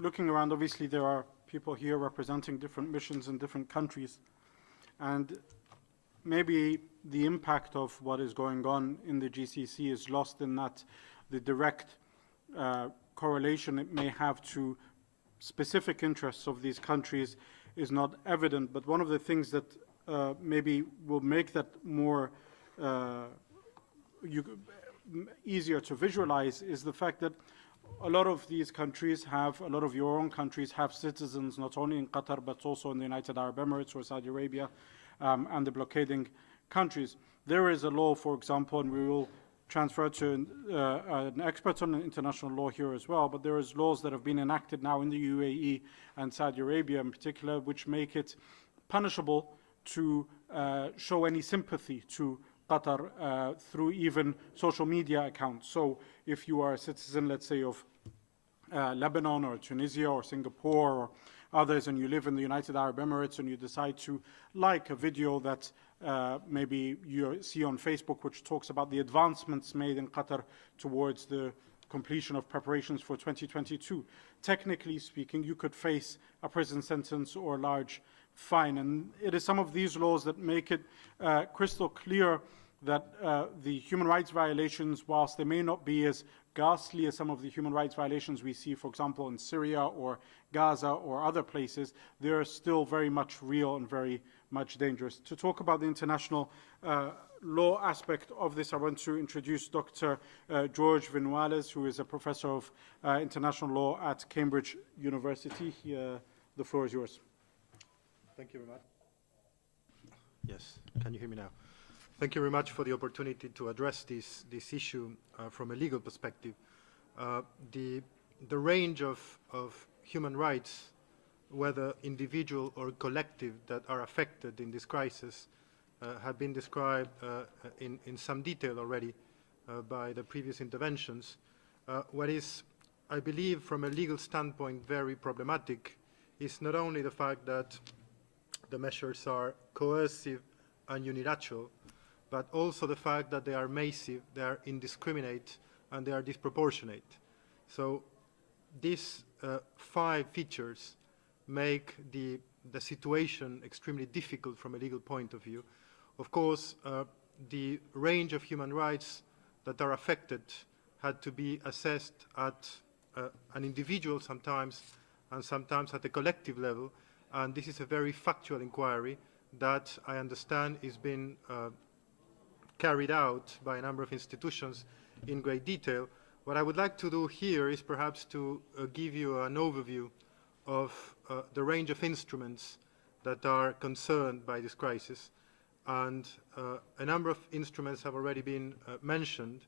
looking around, obviously there are people here representing different missions in different countries, and maybe the impact of what is going on in the GCC is lost in that the direct correlation it may have to specific interests of these countries is not evident. But one of the things that maybe will make that more easier to visualize is the fact that a lot of these countries have, a lot of your own countries have citizens not only in Qatar but also in the United Arab Emirates or Saudi Arabia and the blockading countries. There is a law, for example, and we will transfer to an expert on international law here as well, but there is laws that have been enacted now in the UAE and Saudi Arabia in particular, which make it punishable to show any sympathy to Qatar through even social media accounts. So if you are a citizen, let's say, of Lebanon or Tunisia or Singapore or others, and you live in the United Arab Emirates, and you decide to like a video that maybe you see on Facebook, which talks about the advancements made in Qatar towards the completion of preparations for 2022. Technically speaking, you could face a prison sentence or a large fine. And it is some of these laws that make it crystal clear that the human rights violations, whilst they may not be as ghastly as some of the human rights violations we see, for example, in Syria or Gaza or other places, they are still very much real and very much dangerous. To talk about the international law aspect of this, I want to introduce Dr. George Vinuales, who is a professor of international law at Cambridge University. The floor is yours. Thank you very much. Yes, can you hear me now? Thank you very much for the opportunity to address this issue from a legal perspective. The range of human rights, whether individual or collective, that are affected in this crisis have been described in some detail already by the previous interventions. What is, I believe, from a legal standpoint, very problematic is not only the fact that the measures are coercive and unilateral, but also the fact that they are massive, they are indiscriminate, and they are disproportionate. So these 5 features make the situation extremely difficult from a legal point of view. Of course, the range of human rights that are affected had to be assessed at an individual sometimes, and sometimes at a collective level, and this is a very factual inquiry that I understand is being carried out by a number of institutions in great detail. What I would like to do here is perhaps to give you an overview of the range of instruments that are concerned by this crisis. And a number of instruments have already been mentioned,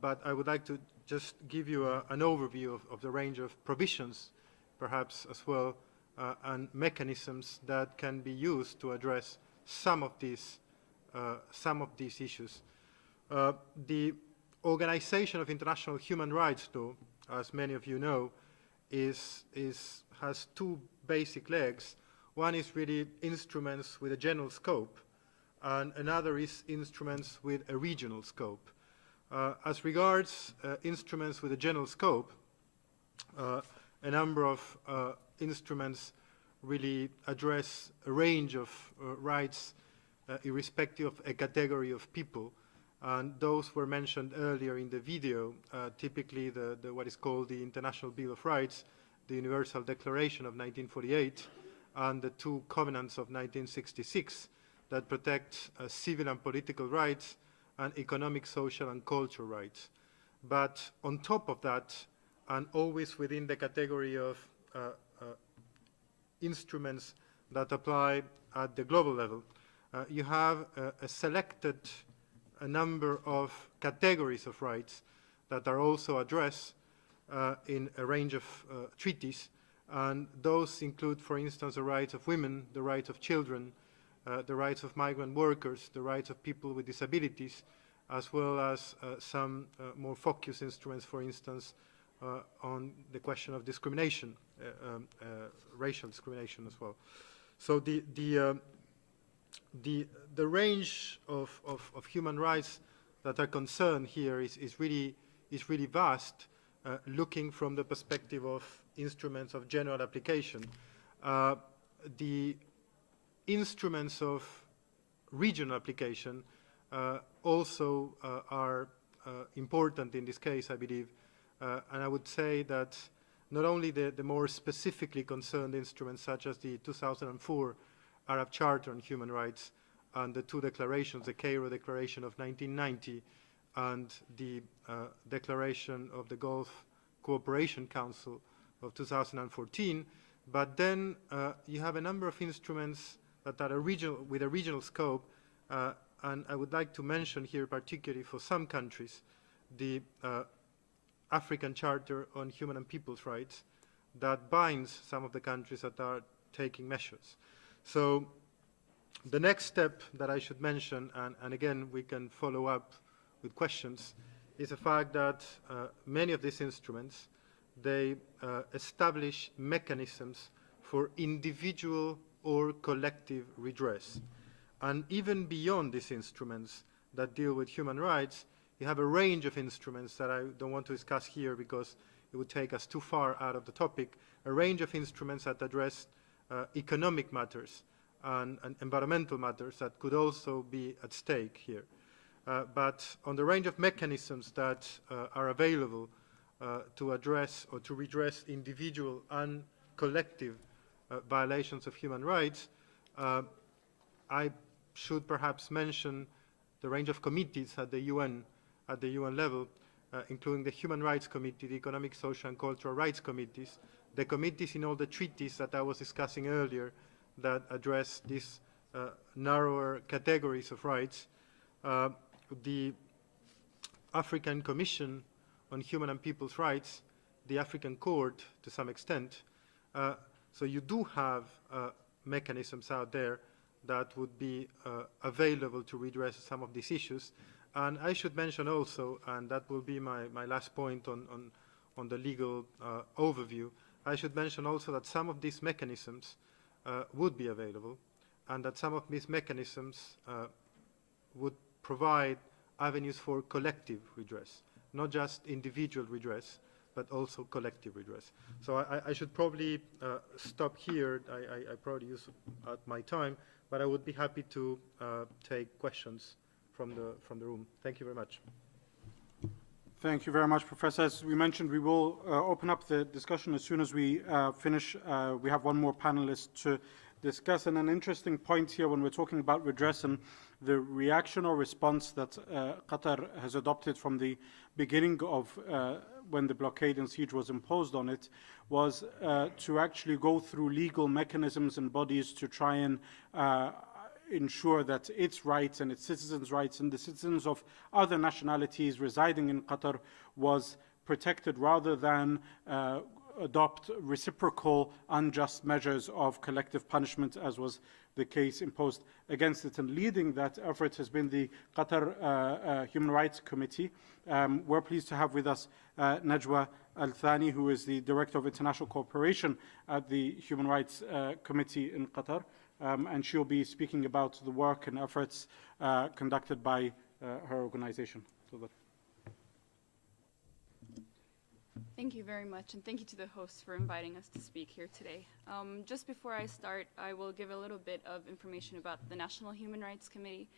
but I would like to just give you an overview of the range of provisions, perhaps as well, and mechanisms that can be used to address some of these issues. The Organization of International Human Rights, though, as many of you know, has 2 basic legs. One is really instruments with a general scope, and another is instruments with a regional scope. As regards instruments with a general scope, a number of instruments really address a range of rights irrespective of a category of people, and those were mentioned earlier in the video, typically what is called the International Bill of Rights, the Universal Declaration of 1948, and the 2 covenants of 1966 that protect civil and political rights and economic, social, and cultural rights. But on top of that, and always within the category of instruments that apply at the global level, you have a selected number of categories of rights that are also addressed in a range of treaties, and those include, for instance, the rights of women, the rights of children, the rights of migrant workers, the rights of people with disabilities, as well as some more focused instruments, for instance, on the question of discrimination, racial discrimination as well. So the range of human rights that are concerned here is really vast, looking from the perspective of instruments of general application. The instruments of regional application also are important in this case, I believe, and I would say that not only the more specifically concerned instruments, such as the 2004 Arab Charter on Human Rights and the 2 declarations, the Cairo Declaration of 1990 and the Declaration of the Gulf Cooperation Council of 2014, but then you have a number of instruments that are with a regional scope, and I would like to mention here particularly for some countries the African Charter on Human and People's Rights that binds some of the countries that are taking measures. So the next step that I should mention, and again we can follow up with questions, is the fact that many of these instruments, they establish mechanisms for individual or collective redress. And even beyond these instruments that deal with human rights, you have a range of instruments that I don't want to discuss here because it would take us too far out of the topic, a range of instruments that address economic matters and environmental matters that could also be at stake here. But on the range of mechanisms that are available to address or to redress individual and collective violations of human rights, I should perhaps mention the range of committees at the UN level, including the Human Rights Committee, the Economic, Social and Cultural Rights Committees, the committees in all the treaties that I was discussing earlier that address these narrower categories of rights, the African Commission on Human and People's Rights, the African Court to some extent. So you do have mechanisms out there that would be available to redress some of these issues. And I should mention also, and that will be my last point on the legal overview, I should mention also that some of these mechanisms would be available, and that some of these mechanisms would provide avenues for collective redress, not just individual redress, but also collective redress. So I should probably stop here. I probably use my time, but I would be happy to take questions from the room. Thank you very much. Thank you very much, Professor. As we mentioned, we will open up the discussion as soon as we finish. We have one more panelist to discuss. And an interesting point here when we're talking about redress and the reaction or response that Qatar has adopted from the beginning of when the blockade and siege was imposed on it was to actually go through legal mechanisms and bodies to try and ensure that its rights and its citizens' rights and the citizens of other nationalities residing in Qatar was protected, rather than adopt reciprocal unjust measures of collective punishment, as was the case imposed against it. And leading that effort has been the Qatar Human Rights Committee. We're pleased to have with us Najwa Al-Thani, who is the Director of International Cooperation at the Human Rights Committee in Qatar. And she'll be speaking about the work and efforts conducted by her organization. Thank you very much, and thank you to the hosts for inviting us to speak here today. Just before I start, I will give a little bit of information about the National Human Rights Committee.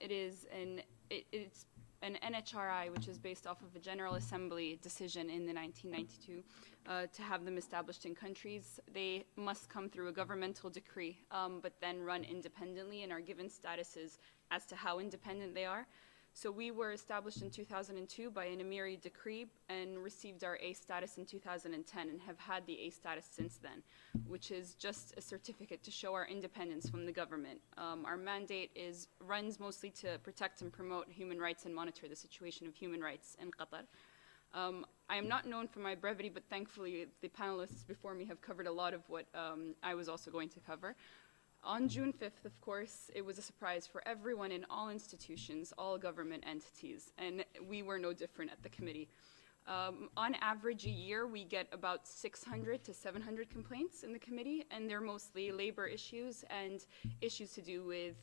It's an NHRI, which is based off of a General Assembly decision in the 1992 to have them established in countries. They must come through a governmental decree, but then run independently and are given statuses as to how independent they are. So we were established in 2002 by an Emiri decree and received our A status in 2010 and have had the A status since then, which is just a certificate to show our independence from the government. Our mandate runs mostly to protect and promote human rights and monitor the situation of human rights in Qatar. I am not known for my brevity, but thankfully the panelists before me have covered a lot of what I was also going to cover. On June 5th, of course, it was a surprise for everyone in all institutions, all government entities, and we were no different at the committee. On average a year, we get about 600 to 700 complaints in the committee, and they're mostly labor issues and issues to do with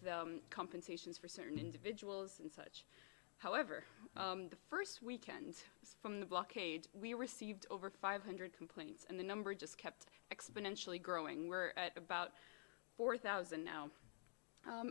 compensations for certain individuals and such. However, the first weekend from the blockade, we received over 500 complaints, and the number just kept exponentially growing. We're at about 4,000 now,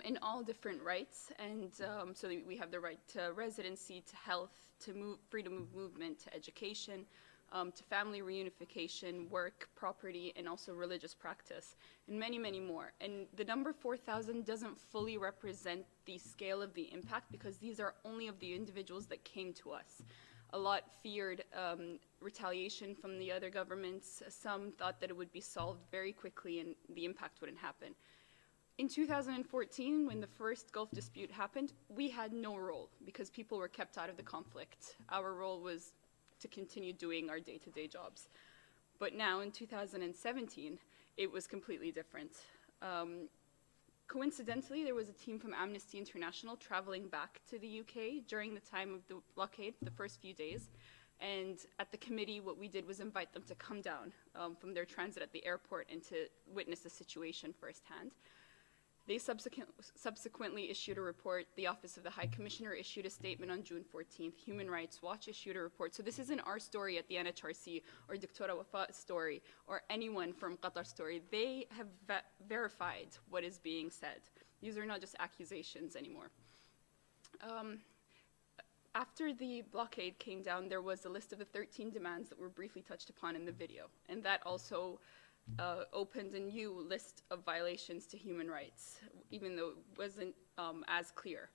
in all different rights, and so we have the right to residency, to health, to freedom of movement, to education, to family reunification, work, property, and also religious practice, and many, many more. And the number 4,000 doesn't fully represent the scale of the impact, because these are only of the individuals that came to us. A lot feared retaliation from the other governments. Some thought that it would be solved very quickly and the impact wouldn't happen. In 2014, when the first Gulf dispute happened, we had no role because people were kept out of the conflict. Our role was to continue doing our day-to-day jobs. But now in 2017, it was completely different. Coincidentally, there was a team from Amnesty International traveling back to the UK during the time of the blockade, the first few days, And at the committee, what we did was invite them to come down from their transit at the airport and to witness the situation firsthand. They subsequently issued a report. The Office of the High Commissioner issued a statement on June 14th. Human Rights Watch issued a report. So this isn't our story at the NHRC or Dr. Wafa's story or anyone from Qatar's story. They have verified what is being said. These are not just accusations anymore. After the blockade came down, there was a list of the 13 demands that were briefly touched upon in the video. And that also opened a new list of violations to human rights, even though it wasn't as clear.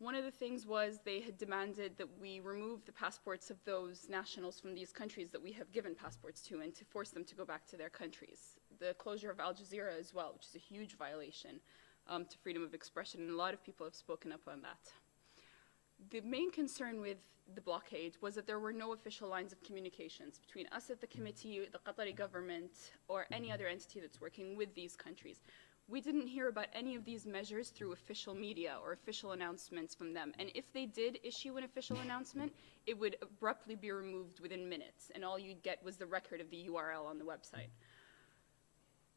One of the things was they had demanded that we remove the passports of those nationals from these countries that we have given passports to and to force them to go back to their countries. The closure of Al Jazeera as well, which is a huge violation to freedom of expression, and a lot of people have spoken up on that. The main concern with the blockade was that there were no official lines of communications between us at the committee, the Qatari government, or any other entity that's working with these countries. We didn't hear about any of these measures through official media or official announcements from them. And if they did issue an official announcement, it would abruptly be removed within minutes, and all you'd get was the record of the URL on the website.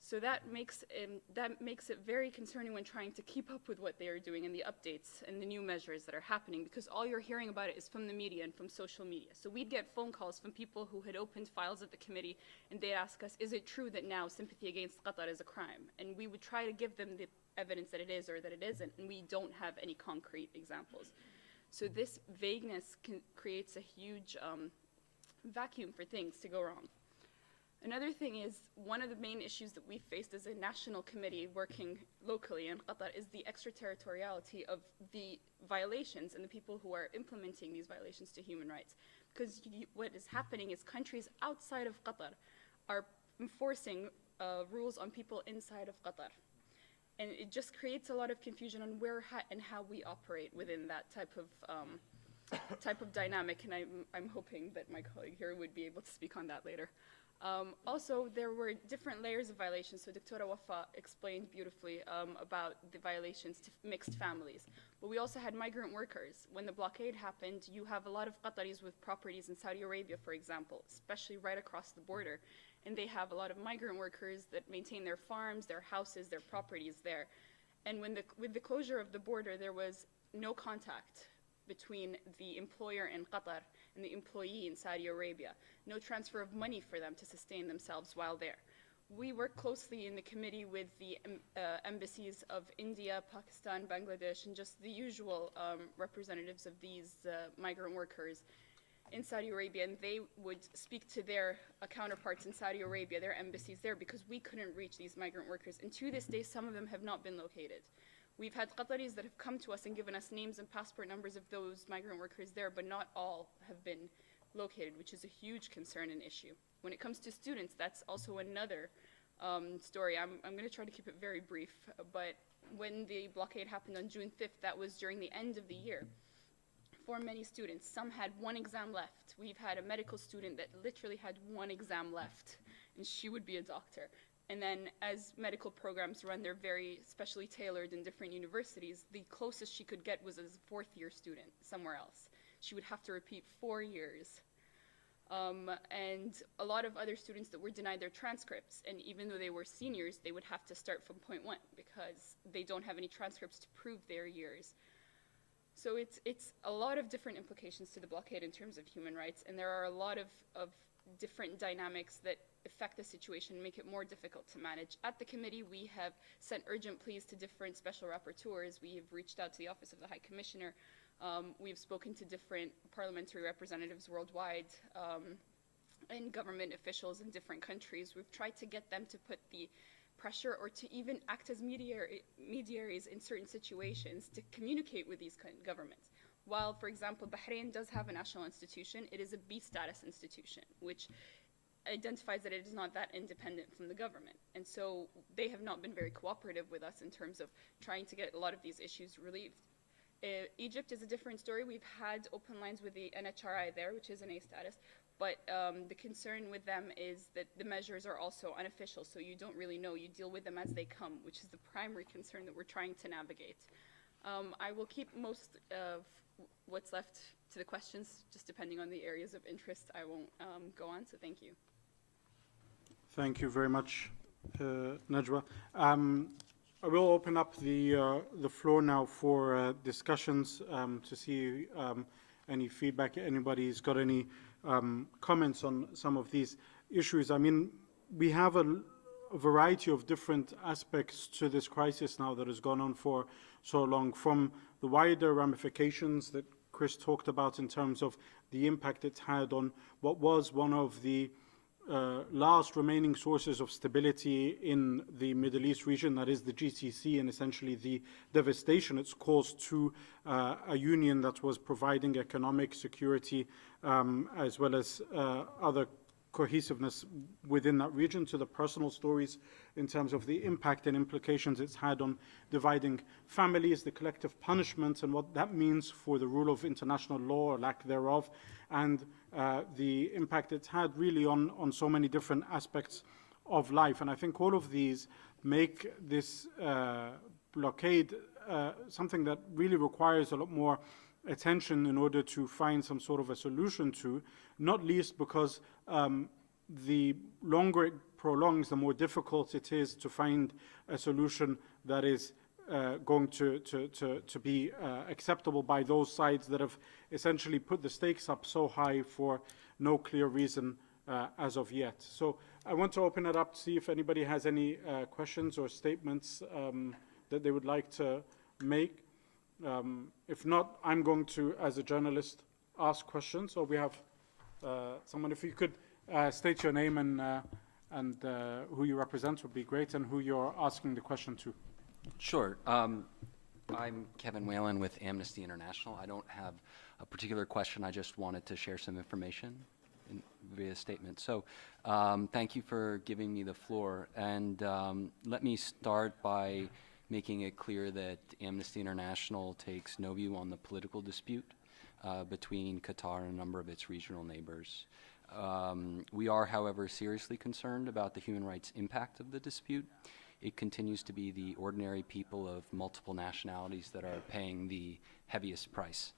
So that makes it very concerning when trying to keep up with what they are doing and the updates and the new measures that are happening, because all you're hearing about it is from the media and from social media. So we'd get phone calls from people who had opened files at the committee, and they'd ask us, is it true that now sympathy against Qatar is a crime? And we would try to give them the evidence that it is or that it isn't, and we don't have any concrete examples. So this vagueness creates a huge vacuum for things to go wrong. Another thing is, one of the main issues that we faced as a national committee working locally in Qatar is the extraterritoriality of the violations and the people who are implementing these violations to human rights. Because what is happening is countries outside of Qatar are enforcing rules on people inside of Qatar. And it just creates a lot of confusion on where and how we operate within that type of dynamic, and I'm hoping that my colleague here would be able to speak on that later. Also, there were different layers of violations. So Dr. Wafa explained beautifully about the violations to mixed families. But we also had migrant workers. When the blockade happened, you have a lot of Qataris with properties in Saudi Arabia, for example, especially right across the border. And they have a lot of migrant workers that maintain their farms, their houses, their properties there. And with the closure of the border, there was no contact between the employer in Qatar and the employee in Saudi Arabia. No transfer of money for them to sustain themselves while there. We work closely in the committee with the embassies of India, Pakistan, Bangladesh, and just the usual representatives of these migrant workers in Saudi Arabia, and they would speak to their counterparts in Saudi Arabia, their embassies there, because we couldn't reach these migrant workers. And to this day, some of them have not been located. We've had Qataris that have come to us and given us names and passport numbers of those migrant workers there, but not all have been located, which is a huge concern and issue. When it comes to students, that's also another story. I'm going to try to keep it very brief, but when the blockade happened on June 5th, that was during the end of the year. For many students, some had one exam left. We've had a medical student that literally had one exam left, and she would be a doctor. And then as medical programs run, they're very specially tailored in different universities. The closest she could get was as a fourth-year student somewhere else. She would have to repeat 4 years. And a lot of other students that were denied their transcripts, and even though they were seniors, they would have to start from point 1 because they don't have any transcripts to prove their years. So it's a lot of different implications to the blockade in terms of human rights, and there are a lot of different dynamics that affect the situation and make it more difficult to manage. At the committee, we have sent urgent pleas to different special rapporteurs. We have reached out to the Office of the High Commissioner. We've spoken to different parliamentary representatives worldwide and government officials in different countries. We've tried to get them to put the pressure or to even act as mediaries in certain situations to communicate with these governments. While, for example, Bahrain does have a national institution, it is a B status institution, which identifies that it is not that independent from the government. And so they have not been very cooperative with us in terms of trying to get a lot of these issues relieved. Egypt is a different story. We've had open lines with the NHRI there, which is an A status, but the concern with them is that the measures are also unofficial, so you don't really know. You deal with them as they come, which is the primary concern that we're trying to navigate. I will keep most of what's left to the questions, just depending on the areas of interest, I won't go on, so thank you. Thank you very much, Najwa. I will open up the floor now for discussions to see any feedback. Anybody's got any comments on some of these issues? I mean, we have a variety of different aspects to this crisis now that has gone on for so long, from the wider ramifications that Chris talked about in terms of the impact it's had on what was one of the last remaining sources of stability in the Middle East region, that is the GCC, and essentially the devastation it's caused to a union that was providing economic security as well as other cohesiveness within that region, to the personal stories in terms of the impact and implications it's had on dividing families, the collective punishment and what that means for the rule of international law or lack thereof, and the impact it's had really on so many different aspects of life. And I think all of these make this blockade something that really requires a lot more attention in order to find some sort of a solution to, not least because the longer it prolongs, the more difficult it is to find a solution that is going to be acceptable by those sides that have essentially put the stakes up so high for no clear reason as of yet. So I want to open it up to see if anybody has any questions or statements that they would like to make. If not, I'm going to, as a journalist, ask questions. So we have someone, if you could state your name and who you represent would be great, and who you're asking the question to. Sure. I'm Kevin Whalen with Amnesty International. I don't have a particular question. I just wanted to share some information via statement. So thank you for giving me the floor. And let me start by making it clear that Amnesty International takes no view on the political dispute between Qatar and a number of its regional neighbors. We are, however, seriously concerned about the human rights impact of the dispute. It continues to be the ordinary people of multiple nationalities that are paying the heaviest price.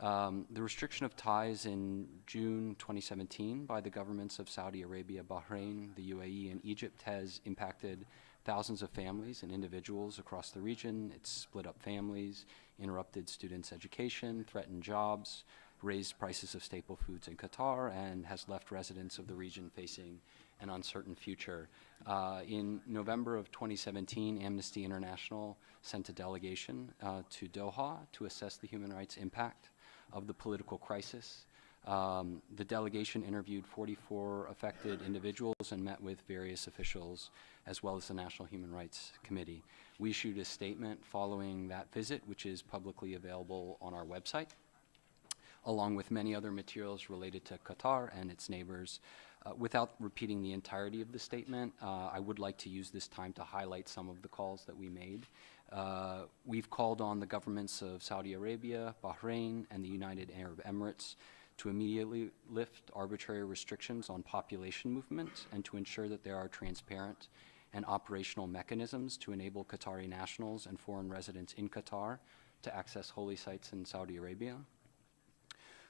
The restriction of ties in June 2017 by the governments of Saudi Arabia, Bahrain, the UAE, and Egypt has impacted thousands of families and individuals across the region. It's split up families, interrupted students' education, threatened jobs, raised prices of staple foods in Qatar, and has left residents of the region facing an uncertain future. In November of 2017, Amnesty International sent a delegation to Doha to assess the human rights impact of the political crisis. The delegation interviewed 44 affected individuals and met with various officials, as well as the National Human Rights Committee. We issued a statement following that visit, which is publicly available on our website, along with many other materials related to Qatar and its neighbors. Without repeating the entirety of the statement, I would like to use this time to highlight some of the calls that we made. We've called on the governments of Saudi Arabia, Bahrain, and the United Arab Emirates to immediately lift arbitrary restrictions on population movement and to ensure that there are transparent and operational mechanisms to enable Qatari nationals and foreign residents in Qatar to access holy sites in Saudi Arabia.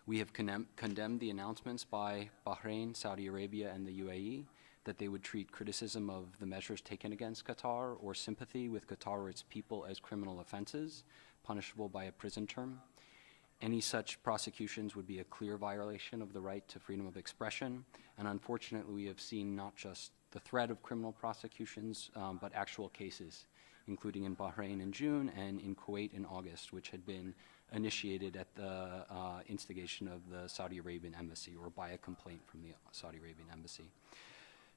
We have condemned the announcements by Bahrain, Saudi Arabia, and the UAE that they would treat criticism of the measures taken against Qatar or sympathy with Qatar or its people as criminal offenses, punishable by a prison term. Any such prosecutions would be a clear violation of the right to freedom of expression, and unfortunately we have seen not just the threat of criminal prosecutions, but actual cases, including in Bahrain in June and in Kuwait in August, which had been initiated at the instigation of the Saudi Arabian embassy, or by a complaint from the Saudi Arabian embassy.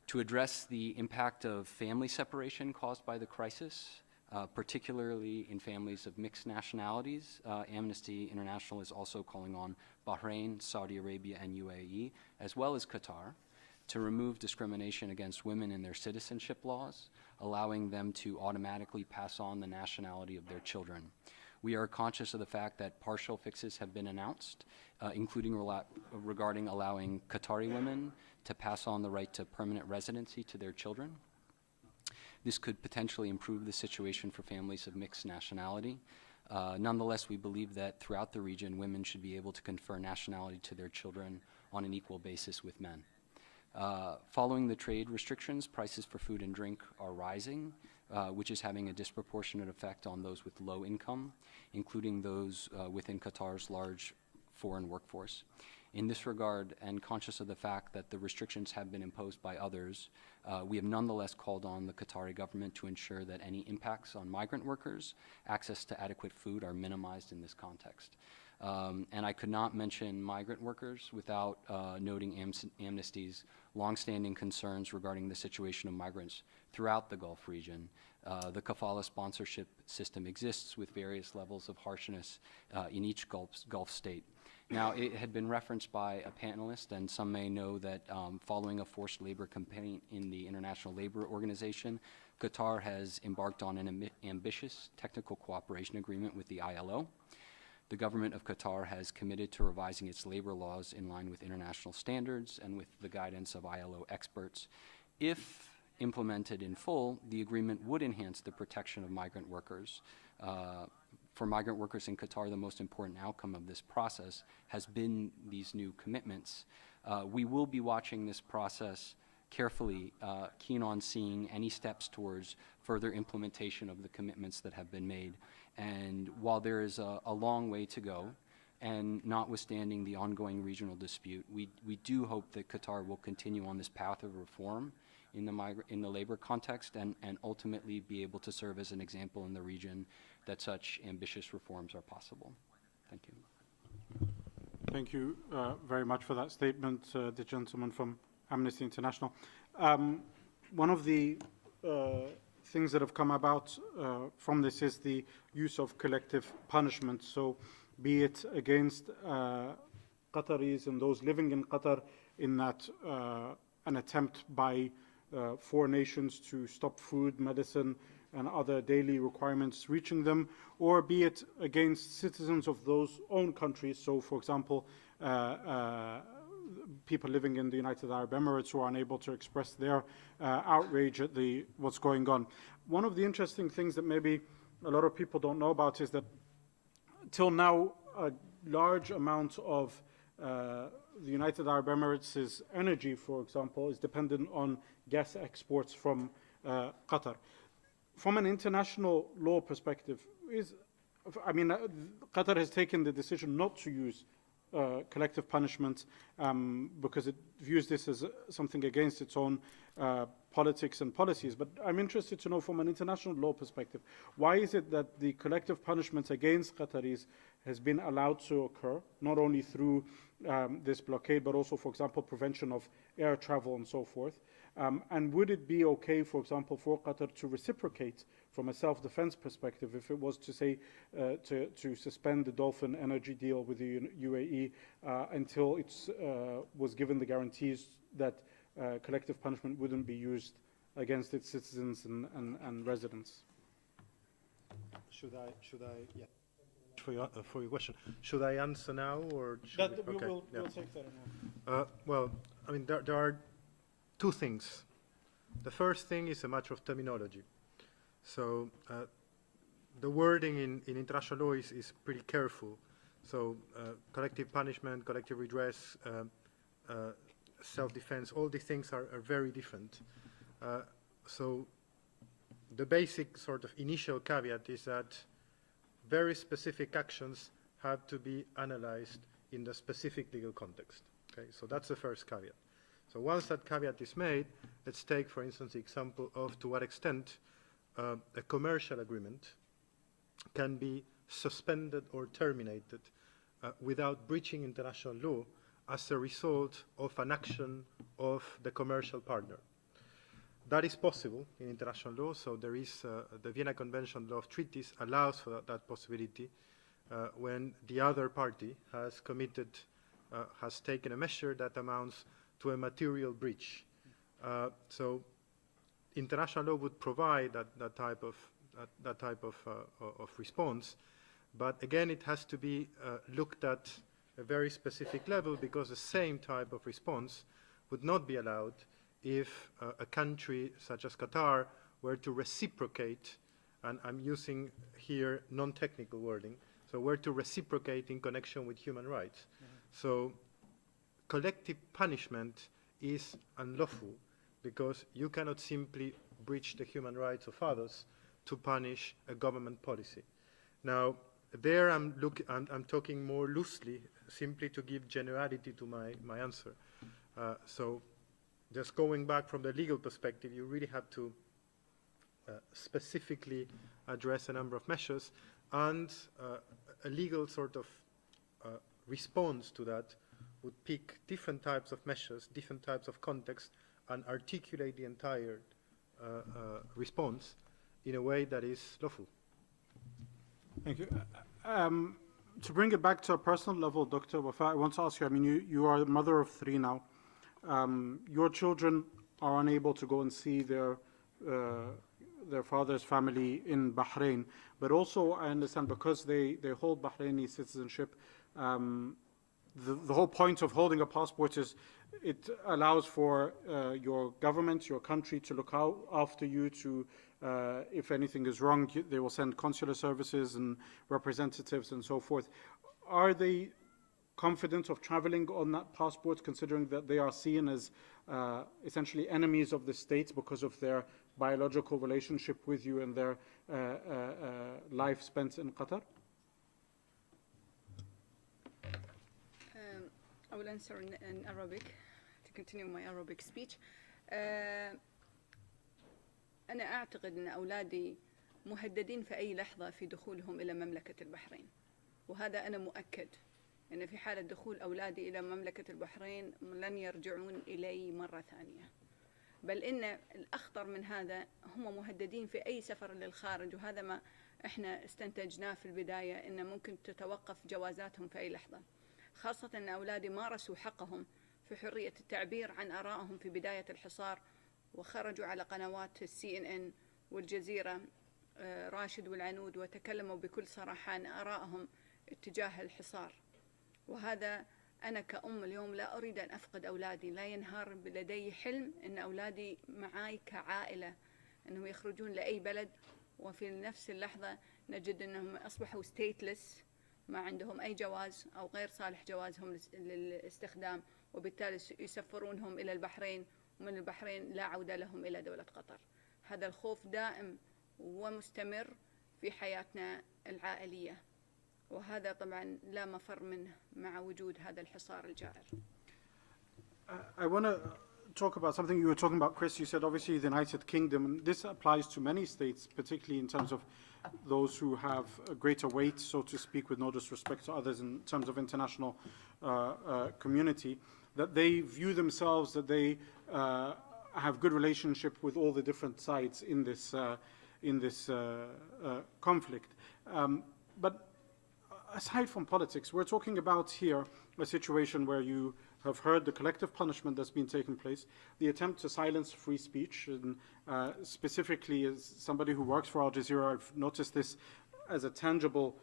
To address the impact of family separation caused by the crisis, particularly in families of mixed nationalities, Amnesty International is also calling on Bahrain, Saudi Arabia, and UAE, as well as Qatar, to remove discrimination against women in their citizenship laws, allowing them to automatically pass on the nationality of their children. We are conscious of the fact that partial fixes have been announced, including regarding allowing Qatari women to pass on the right to permanent residency to their children. This could potentially improve the situation for families of mixed nationality. Nonetheless, we believe that throughout the region, women should be able to confer nationality to their children on an equal basis with men. Following the trade restrictions, prices for food and drink are rising, which is having a disproportionate effect on those with low income, including those within Qatar's large foreign workforce. In this regard, and conscious of the fact that the restrictions have been imposed by others, we have nonetheless called on the Qatari government to ensure that any impacts on migrant workers' access to adequate food are minimized in this context. And I could not mention migrant workers without noting Amnesty's longstanding concerns regarding the situation of migrants throughout the Gulf region. The kafala sponsorship system exists with various levels of harshness in each Gulf state. Now, it had been referenced by a panelist, and some may know that following a forced labor campaign in the International Labor Organization, Qatar has embarked on an ambitious technical cooperation agreement with the ILO. The government of Qatar has committed to revising its labor laws in line with international standards and with the guidance of ILO experts. If implemented in full, the agreement would enhance the protection of migrant workers. For migrant workers in Qatar, the most important outcome of this process has been these new commitments. We will be watching this process carefully, keen on seeing any steps towards further implementation of the commitments that have been made. And while there is a long way to go, and notwithstanding the ongoing regional dispute, we do hope that Qatar will continue on this path of reform in the labor context and ultimately be able to serve as an example in the region that such ambitious reforms are possible. Thank you. Thank you very much for that statement, the gentleman from Amnesty International. One of the things that have come about from this is the use of collective punishment. So be it against Qataris and those living in Qatar, in that an attempt by 4 nations to stop food, medicine, and other daily requirements reaching them, or be it against citizens of those own countries. So, for example, people living in the United Arab Emirates who are unable to express their outrage at what's going on. One of the interesting things that maybe a lot of people don't know about is that till now, a large amount of the United Arab Emirates' energy, for example, is dependent on gas exports from Qatar. From an international law perspective, Qatar has taken the decision not to use collective punishment because it views this as something against its own politics and policies. But I'm interested to know from an international law perspective, why is it that the collective punishment against Qataris has been allowed to occur, not only through this blockade, but also, for example, prevention of air travel and so forth? And would it be okay, for example, for Qatar to reciprocate from a self-defense perspective if it was to say to suspend the Dolphin energy deal with the UAE until it was given the guarantees that collective punishment wouldn't be used against its citizens and residents? Should I, yeah. For your question, should I answer now or should We'll take that now. Well, I mean, there are 2 things. The first thing is a matter of terminology. So the wording in international law is pretty careful. So collective punishment, collective redress, self-defense, all these things are very different. So the basic sort of initial caveat is that very specific actions have to be analyzed in the specific legal context. Okay, so that's the first caveat. So once that caveat is made, let's take, for instance, the example of to what extent a commercial agreement can be suspended or terminated without breaching international law as a result of an action of the commercial partner. That is possible in international law, so there is the Vienna Convention Law of Treaties allows for that possibility when the other party has committed, has taken a measure that amounts to a material breach. So international law would provide that type of response, but again it has to be looked at a very specific level, because the same type of response would not be allowed if a country such as Qatar were to reciprocate and I'm using here non-technical wording, so we're to reciprocate in connection with human rights. So collective punishment is unlawful because you cannot simply breach the human rights of others to punish a government policy. Now, there I'm talking more loosely, simply to give generality to my answer. So just going back from the legal perspective, you really have to specifically address a number of measures, and a legal sort of response to that would pick different types of measures, different types of context, and articulate the entire response in a way that is lawful. Thank you. To bring it back to a personal level, Dr. Wafa, I want to ask you, I mean, you are a mother of 3 now. Your children are unable to go and see their father's family in Bahrain, but also I understand because they hold Bahraini citizenship, the whole point of holding a passport is it allows for your government, your country to look out after you, to if anything is wrong, they will send consular services and representatives and so forth. Are they confident of traveling on that passport, considering that they are seen as essentially enemies of the state because of their biological relationship with you and their life spent in Qatar? I will answer in Arabic to continue my Arabic speech. أنا أعتقد أن أولادي مهددين في أي لحظة في دخولهم إلى مملكة البحرين، وهذا أنا مؤكد أن في حالة دخول أولادي إلى مملكة البحرين لن يرجعون إلي مرة ثانية، بل إن الأخطر من هذا هم مهددين في أي سفر للخارج، وهذا ما إحنا استنتجناه في البداية أن ممكن تتوقف جوازاتهم في أي لحظة، خاصة أن أولادي مارسوا حقهم في حرية التعبير عن آرائهم في بداية الحصار، وخرجوا على قنوات CNN والجزيرة راشد والعنود وتكلموا بكل صراحة عن آرائهم اتجاه الحصار. وهذا أنا كأم اليوم لا أريد أن أفقد أولادي، لا ينهار لدي حلم أن أولادي معي كعائلة أنهم يخرجون لأي بلد، وفي نفس اللحظة نجد أنهم أصبحوا stateless، ما عندهم أي جواز أو غير صالح جوازهم للاستخدام، وبالتالي يسفرونهم إلى البحرين، ومن البحرين لا عودة لهم إلى دولة قطر. هذا الخوف دائم ومستمر في حياتنا العائلية، وهذا طبعا لا مفر منه مع وجود هذا الحصار الجائر. I want to talk about something you were talking about, Chris. You said obviously the United Kingdom, and this applies to many states, particularly in terms of those who have a greater weight, so to speak, with no disrespect to others in terms of international community, that they view themselves, that they have good relationship with all the different sides in this conflict. But aside from politics, we're talking about here a situation where you have heard the collective punishment that's been taking place, the attempt to silence free speech, and specifically as somebody who works for Al Jazeera, I've noticed this as a tangible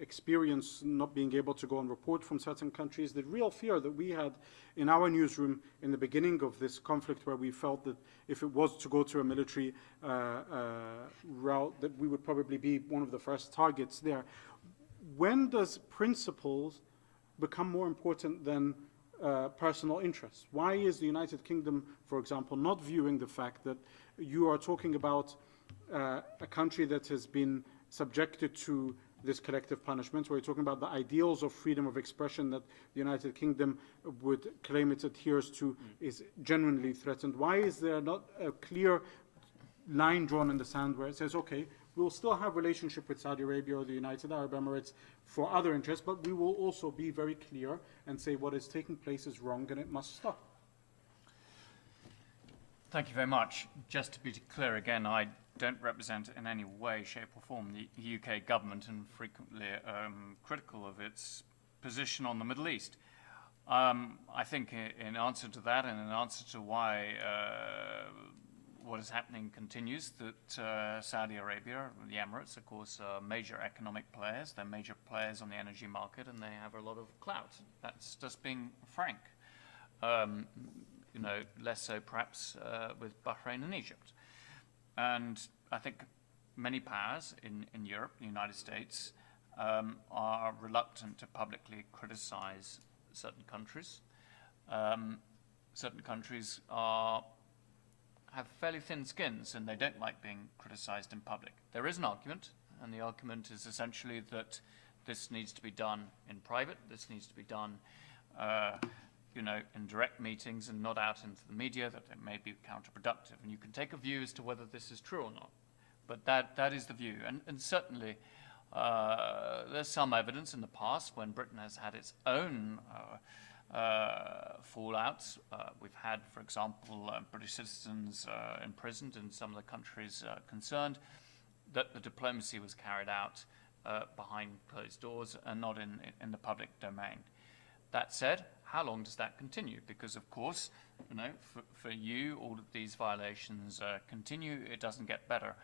experience, not being able to go and report from certain countries. The real fear that we had in our newsroom in the beginning of this conflict, where we felt that if it was to go to a military route, that we would probably be one of the first targets there. When does principles become more important than personal interests? Why is the United Kingdom, for example, not viewing the fact that you are talking about a country that has been subjected to this collective punishment, where you're talking about the ideals of freedom of expression that the United Kingdom would claim it adheres to is genuinely threatened? Why is there not a clear line drawn in the sand where it says, okay, we'll still have relationship with Saudi Arabia or the United Arab Emirates for other interests, but we will also be very clear and say what is taking place is wrong and it must stop? Thank you very much. Just to be clear again, I don't represent in any way, shape or form the UK government, and frequently critical of its position on the Middle East. I think in answer to that, and in answer to why what is happening continues, that Saudi Arabia, the Emirates, of course, are major economic players. They're major players on the energy market, and they have a lot of clout. That's just being frank. Less so perhaps with Bahrain and Egypt. And I think many powers in Europe, the United States, are reluctant to publicly criticize certain countries. Certain countries have fairly thin skins and they don't like being criticized in public. There is an argument, and the argument is essentially that this needs to be done in private, this needs to be done in direct meetings and not out into the media, that it may be counterproductive. And you can take a view as to whether this is true or not. But that is the view. And certainly there's some evidence in the past when Britain has had its own fallouts. We've had, for example, British citizens imprisoned in some of the countries concerned, that the diplomacy was carried out behind closed doors and not in the public domain. That said, how long does that continue? Because of course, for you, all of these violations continue. It doesn't get better.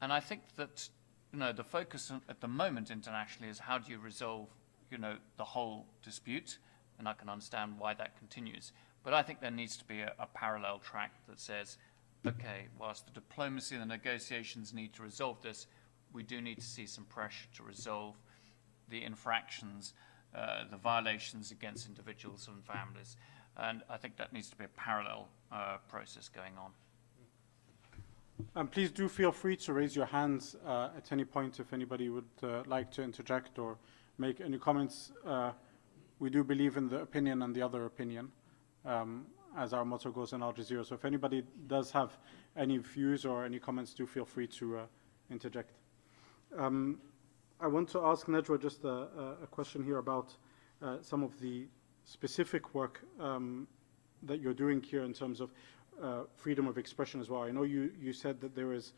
And I think that the focus at the moment internationally is how do you resolve the whole dispute, and I can understand why that continues. But I think there needs to be a parallel track that says, okay, whilst the diplomacy and the negotiations need to resolve this, we do need to see some pressure to resolve the infractions, the violations against individuals and families. And I think that needs to be a parallel process going on. Please do feel free to raise your hands at any point if anybody would like to interject or make any comments. We do believe in the opinion and the other opinion, as our motto goes in Al Jazeera. So if anybody does have any views or any comments, do feel free to interject. I want to ask Najwa just a question here about some of the specific work that you're doing here in terms of freedom of expression as well. I know you said that there is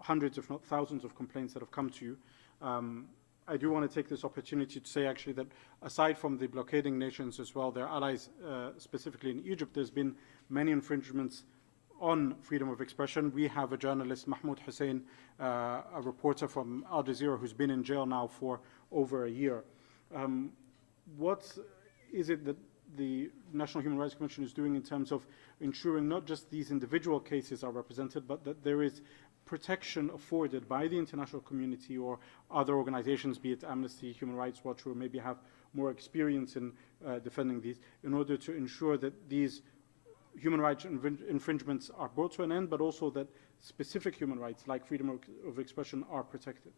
hundreds, if not thousands, of complaints that have come to you. I do want to take this opportunity to say actually that aside from the blockading nations as well, their allies, specifically in Egypt, there's been many infringements on freedom of expression. We have a journalist, Mahmoud Hussein, a reporter from Al Jazeera, who's been in jail now for over a year. What is it that the National Human Rights Commission is doing in terms of ensuring not just these individual cases are represented, but that there is protection afforded by the international community or other organizations, be it Amnesty, Human Rights Watch, who maybe have more experience in defending these, in order to ensure that these human rights infringements are brought to an end, but also that specific human rights like freedom of expression are protected?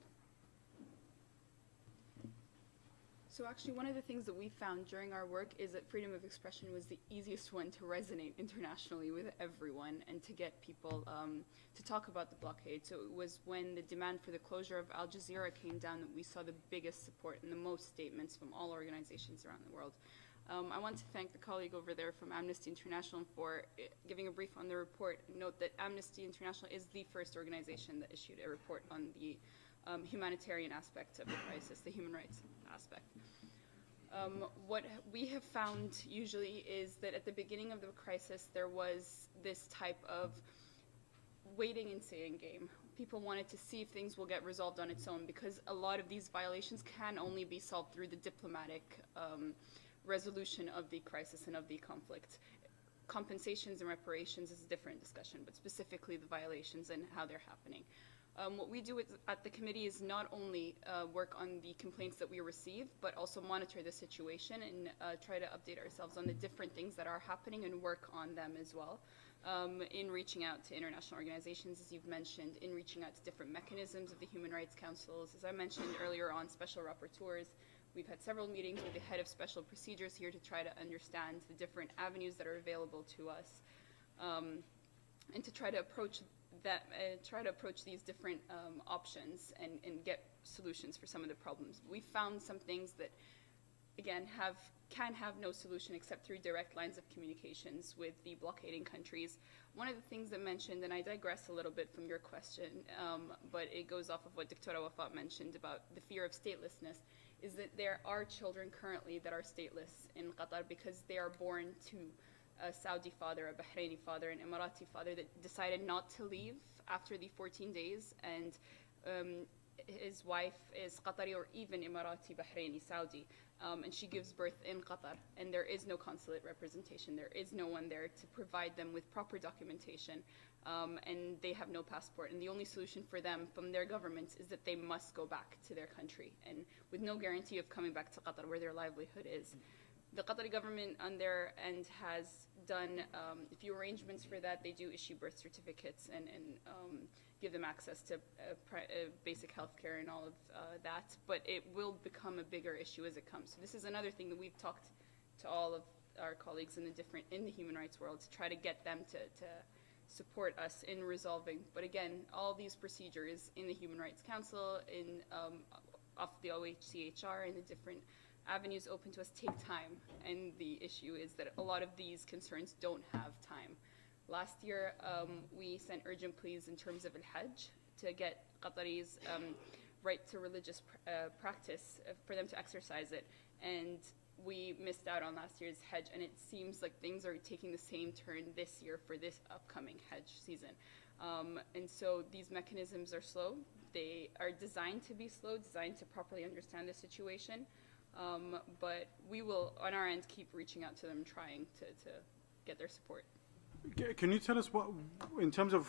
So actually one of the things that we found during our work is that freedom of expression was the easiest one to resonate internationally with everyone and to get people to talk about the blockade. So it was when the demand for the closure of Al Jazeera came down that we saw the biggest support and the most statements from all organizations around the world. I want to thank the colleague over there from Amnesty International for giving a brief on the report. Note that Amnesty International is the first organization that issued a report on the humanitarian aspect of the crisis, the human rights aspect. What we have found usually is that at the beginning of the crisis there was this type of waiting and seeing game. People wanted to see if things will get resolved on its own, because a lot of these violations can only be solved through the diplomatic resolution of the crisis and of the conflict. Compensations and reparations is a different discussion, but specifically the violations and how they're happening. What we do at the committee is not only work on the complaints that we receive, but also monitor the situation and try to update ourselves on the different things that are happening and work on them as well. In reaching out to international organizations, as you've mentioned, in reaching out to different mechanisms of the human rights councils. As I mentioned earlier on, special rapporteurs. We've had several meetings with the head of special procedures here to try to understand the different avenues that are available to us, and to try to approach these different options and get solutions for some of the problems. We found some things that, again, can have no solution except through direct lines of communications with the blockading countries. One of the things that mentioned, and I digress a little bit from your question, but it goes off of what Dr. Wafat mentioned about the fear of statelessness, is that there are children currently that are stateless in Qatar because they are born to a Saudi father, a Bahraini father, an Emirati father that decided not to leave after the 14 days, and his wife is Qatari or even Emirati, Bahraini, Saudi, and she gives birth in Qatar, and there is no consulate representation. There is no one there to provide them with proper documentation, and they have no passport. And the only solution for them from their governments is that they must go back to their country, and with no guarantee of coming back to Qatar where their livelihood is. The Qatari government on their end has done a few arrangements for that. They do issue birth certificates and give them access to basic health care and all of that, but it will become a bigger issue as it comes. So this is another thing that we've talked to all of our colleagues in the human rights world to try to get them to support us in resolving. But again, all these procedures in the Human Rights Council, off the OHCHR, and the different avenues open to us take time, and the issue is that a lot of these concerns don't have time. Last year, we sent urgent pleas in terms of al-Hajj to get Qataris' right to religious practice, for them to exercise it, and we missed out on last year's Hajj, and it seems like things are taking the same turn this year for this upcoming Hajj season. And so these mechanisms are slow. They are designed to be slow, designed to properly understand the situation. But we will, on our end, keep reaching out to them, trying to get their support. Can you tell us what, in terms of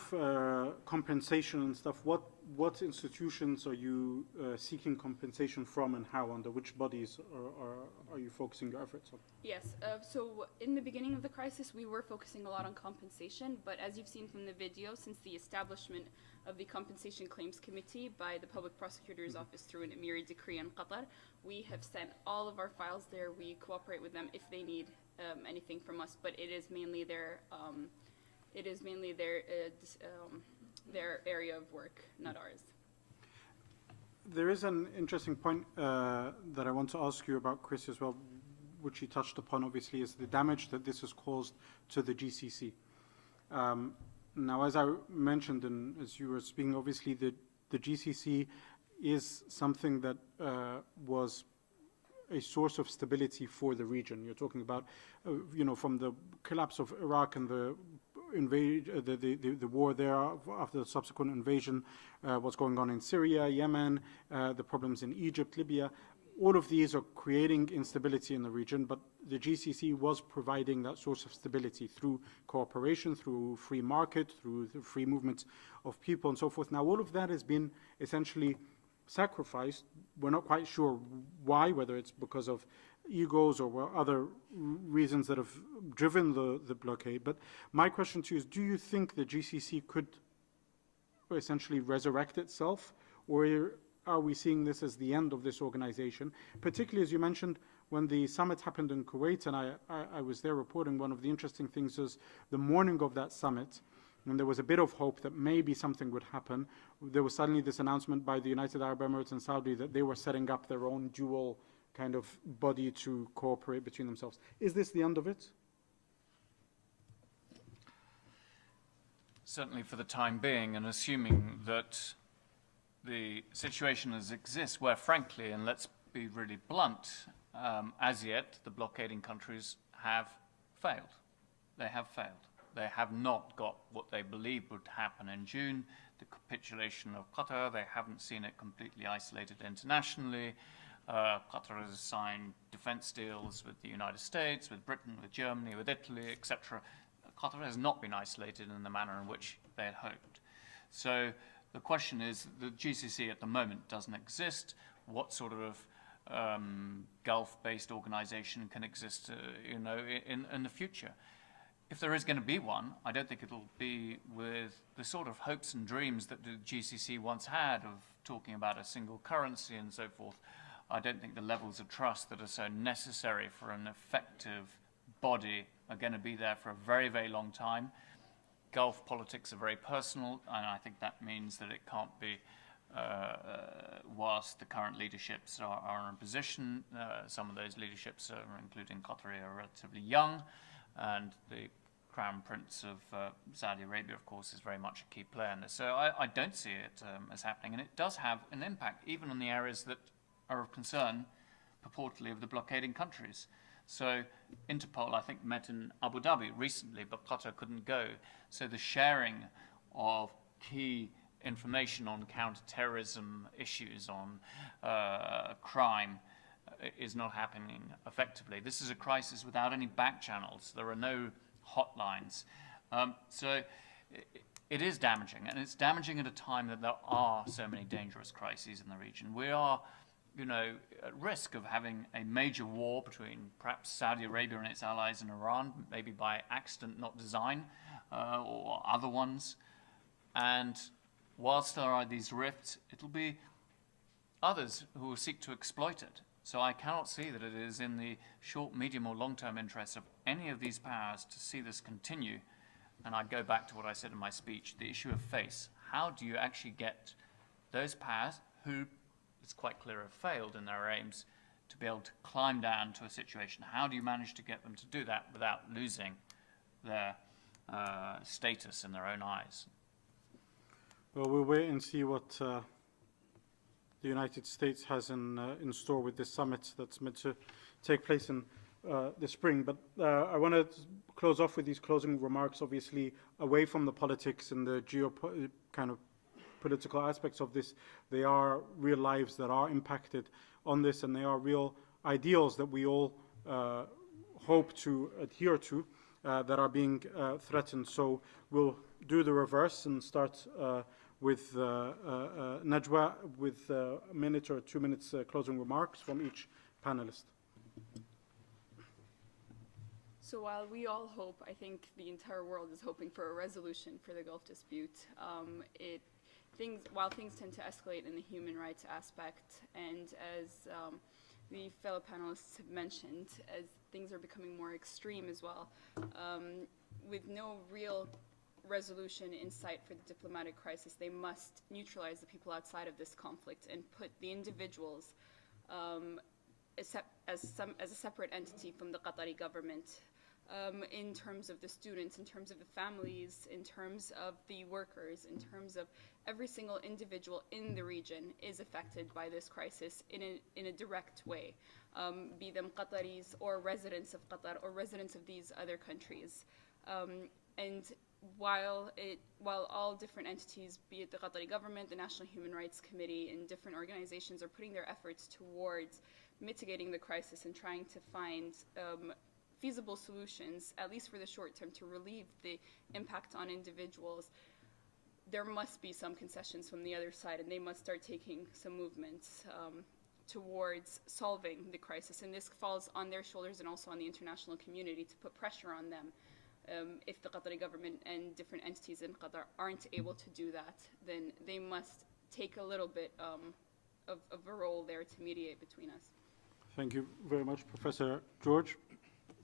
compensation and stuff, what institutions are you seeking compensation from, and how? Under which bodies are you focusing your efforts on? Yes, so in the beginning of the crisis, we were focusing a lot on compensation, but as you've seen from the video, since the establishment of the Compensation Claims Committee by the Public Prosecutor's Office through an Emiri decree in Qatar, we have sent all of our files there. We cooperate with them if they need anything from us, but it is mainly their area of work, not ours. There is an interesting point that I want to ask you about, Chris, as well, which you touched upon, obviously, is the damage that this has caused to the GCC. Now, as I mentioned, and as you were speaking, obviously the GCC is something that was a source of stability for the region. You're talking about, from the collapse of Iraq and the war there after the subsequent invasion, what's going on in Syria, Yemen, the problems in Egypt, Libya. All of these are creating instability in the region, but the GCC was providing that source of stability through cooperation, through free market, through the free movement of people and so forth. Now, all of that has been essentially sacrificed. We're not quite sure why, whether it's because of egos or other reasons that have driven the blockade. But my question to you is, do you think the GCC could essentially resurrect itself, or are we seeing this as the end of this organization? Particularly, as you mentioned, when the summit happened in Kuwait, and I was there reporting, one of the interesting things is the morning of that summit, and there was a bit of hope that maybe something would happen. There was suddenly this announcement by the United Arab Emirates and Saudi that they were setting up their own dual kind of body to cooperate between themselves. Is this the end of it? Certainly for the time being, and assuming that the situation as exists, where frankly, and let's be really blunt, as yet the blockading countries have failed. They have failed. They have not got what they believed would happen in June, the capitulation of Qatar. They haven't seen it completely isolated internationally. Qatar has signed defense deals with the United States, with Britain, with Germany, with Italy, etc. Qatar has not been isolated in the manner in which they had hoped. So the question is, the GCC at the moment doesn't exist. What sort of Gulf-based organization can exist, in the future? If there is going to be one, I don't think it'll be with the sort of hopes and dreams that the GCC once had of talking about a single currency and so forth. I don't think the levels of trust that are so necessary for an effective body are going to be there for a very, very long time. Gulf politics are very personal, and I think that means that it can't be, whilst the current leaderships are in position, some of those leaderships, including Qatari, are relatively young, and the Crown Prince of Saudi Arabia, of course, is very much a key player in this. So I don't see it as happening, and it does have an impact, even on the areas that are of concern, purportedly, of the blockading countries. So Interpol, I think, met in Abu Dhabi recently, but Qatar couldn't go. So the sharing of key information on counter-terrorism issues, on crime, is not happening effectively. This is a crisis without any back channels. There are no hotlines. So it is damaging, and it's damaging at a time that there are so many dangerous crises in the region. We are, at risk of having a major war between perhaps Saudi Arabia and its allies and Iran, maybe by accident, not design, or other ones. And whilst there are these rifts, it'll be others who will seek to exploit it. So I cannot see that it is in the short, medium, or long-term interests of any of these powers to see this continue. And I go back to what I said in my speech, the issue of face. How do you actually get those powers who, it's quite clear, have failed in their aims to be able to climb down to a situation? How do you manage to get them to do that without losing their status in their own eyes? Well, we'll wait and see what the United States has in store with this summit that's meant to take place in the spring. But I want to close off with these closing remarks, obviously, away from the politics and the kind of political aspects of this. They are real lives that are impacted on this, and they are real ideals that we all hope to adhere to that are being threatened. So we'll do the reverse and start with Najwa with a minute or 2 minutes closing remarks from each panelist. So while we all hope, I think the entire world is hoping for a resolution for the Gulf dispute. While things tend to escalate in the human rights aspect, and as the fellow panelists have mentioned, as things are becoming more extreme as well, with no real resolution in sight for the diplomatic crisis, they must neutralize the people outside of this conflict and put the individuals as a separate entity from the Qatari government. In terms of the students, in terms of the families, in terms of the workers, in terms of every single individual in the region is affected by this crisis in a direct way, be them Qataris or residents of Qatar or residents of these other countries. And while all different entities, be it the Qatari government, the National Human Rights Committee, and different organizations are putting their efforts towards mitigating the crisis and trying to find feasible solutions, at least for the short term, to relieve the impact on individuals, there must be some concessions from the other side, and they must start taking some movements towards solving the crisis. And this falls on their shoulders and also on the international community to put pressure on them. If the Qatari government and different entities in Qatar aren't able to do that, then they must take a little bit of a role there to mediate between us. Thank you very much, Professor George.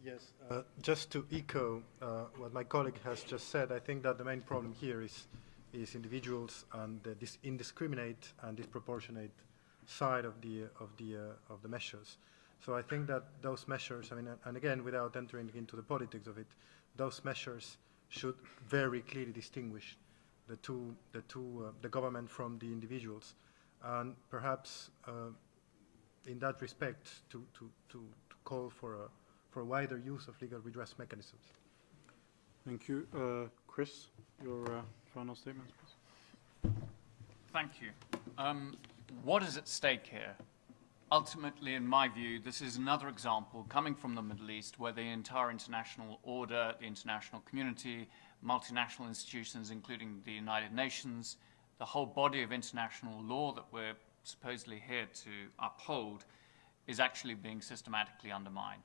Yes, just to echo what my colleague has just said, I think that the main problem here is individuals and this indiscriminate and disproportionate side of the measures. So I think that those measures, and again, without entering into the politics of it, those measures should very clearly distinguish the government from the individuals, and perhaps in that respect to call for a wider use of legal redress mechanisms. Thank you. Chris, your final statements, please. Thank you. What is at stake here? Ultimately, in my view, this is another example coming from the Middle East where the entire international order, the international community, multinational institutions, including the United Nations, the whole body of international law that we're supposedly here to uphold is actually being systematically undermined.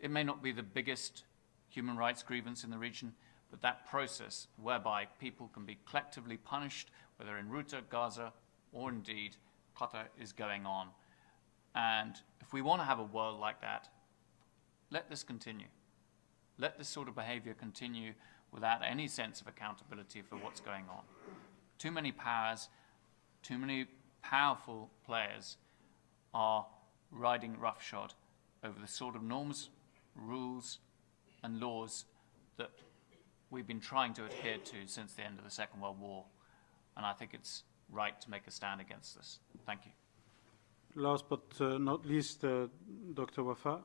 It may not be the biggest human rights grievance in the region, but that process whereby people can be collectively punished, whether in Ghouta, Gaza, or indeed Qatar, is going on. And if we want to have a world like that, let this continue. Let this sort of behavior continue without any sense of accountability for what's going on. Too many powers, too many powerful players are riding roughshod over the sort of norms, rules, and laws that we've been trying to adhere to since the end of the Second World War. And I think it's right to make a stand against this. Thank you. Last but not least, Dr. Wafa.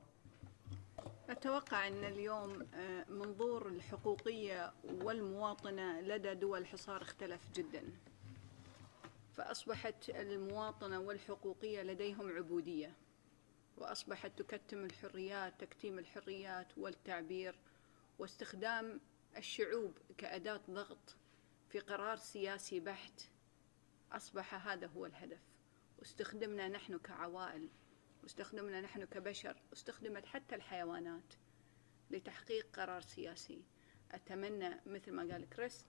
أتوقع أن اليوم منظور الحقوقية والمواطنة لدى دول الحصار اختلف جدا، فأصبحت المواطنة والحقوقية لديهم عبودية، وأصبحت تكتم الحريات، تكتيم الحريات والتعبير، واستخدام الشعوب كأداة ضغط في قرار سياسي بحت. أصبح هذا هو الهدف، واستخدمنا نحن كعوائل، واستخدمنا نحن كبشر، واستخدمت حتى الحيوانات لتحقيق قرار سياسي. أتمنى مثل ما قال كريس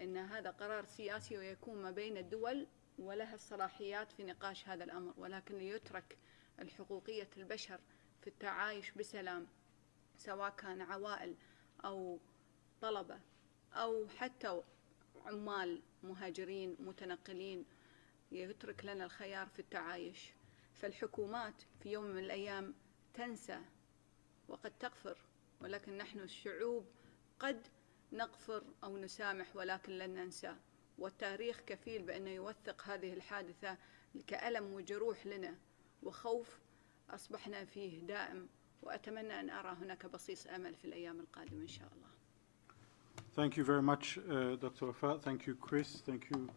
أن هذا قرار سياسي ويكون ما بين الدول ولها الصلاحيات في نقاش هذا الأمر، ولكن ليترك الحقوقية البشر في التعايش بسلام، سواء كان عوائل أو طلبة أو حتى عمال مهاجرين متنقلين، يترك لنا الخيار في التعايش. فالحكومات في يوم من الأيام تنسى وقد تغفر، ولكن نحن الشعوب قد نغفر أو نسامح ولكن لن ننسى، والتاريخ كفيل بأنه يوثق هذه الحادثة كألم وجروح لنا وخوف أصبحنا فيه دائم، وأتمنى أن أرى هناك بصيص أمل في الأيام القادمة إن شاء الله. Thank you very much, Dr. Wafat. Thank you, Chris. Thank you,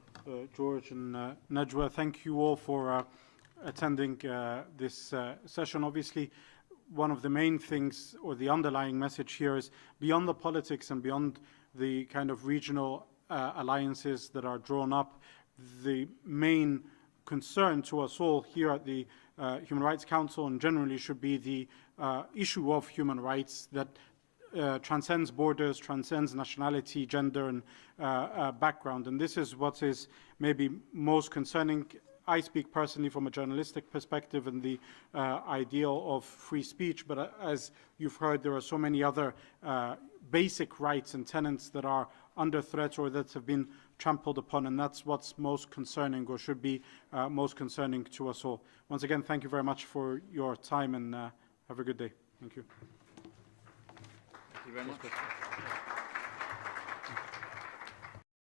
George and Najwa. Thank you all for attending this session. Obviously, one of the main things or the underlying message here is beyond the politics and beyond the kind of regional alliances that are drawn up, the main concern to us all here at the Human Rights Council and generally should be the issue of human rights that transcends borders, transcends nationality, gender, and background. And this is what is maybe most concerning. I speak personally from a journalistic perspective and the ideal of free speech, but as you've heard, there are so many other basic rights and tenets that are under threat or that have been trampled upon, and that's what's most concerning or should be most concerning to us all. Once again, thank you very much for your time and have a good day. Thank you. Thank you very much.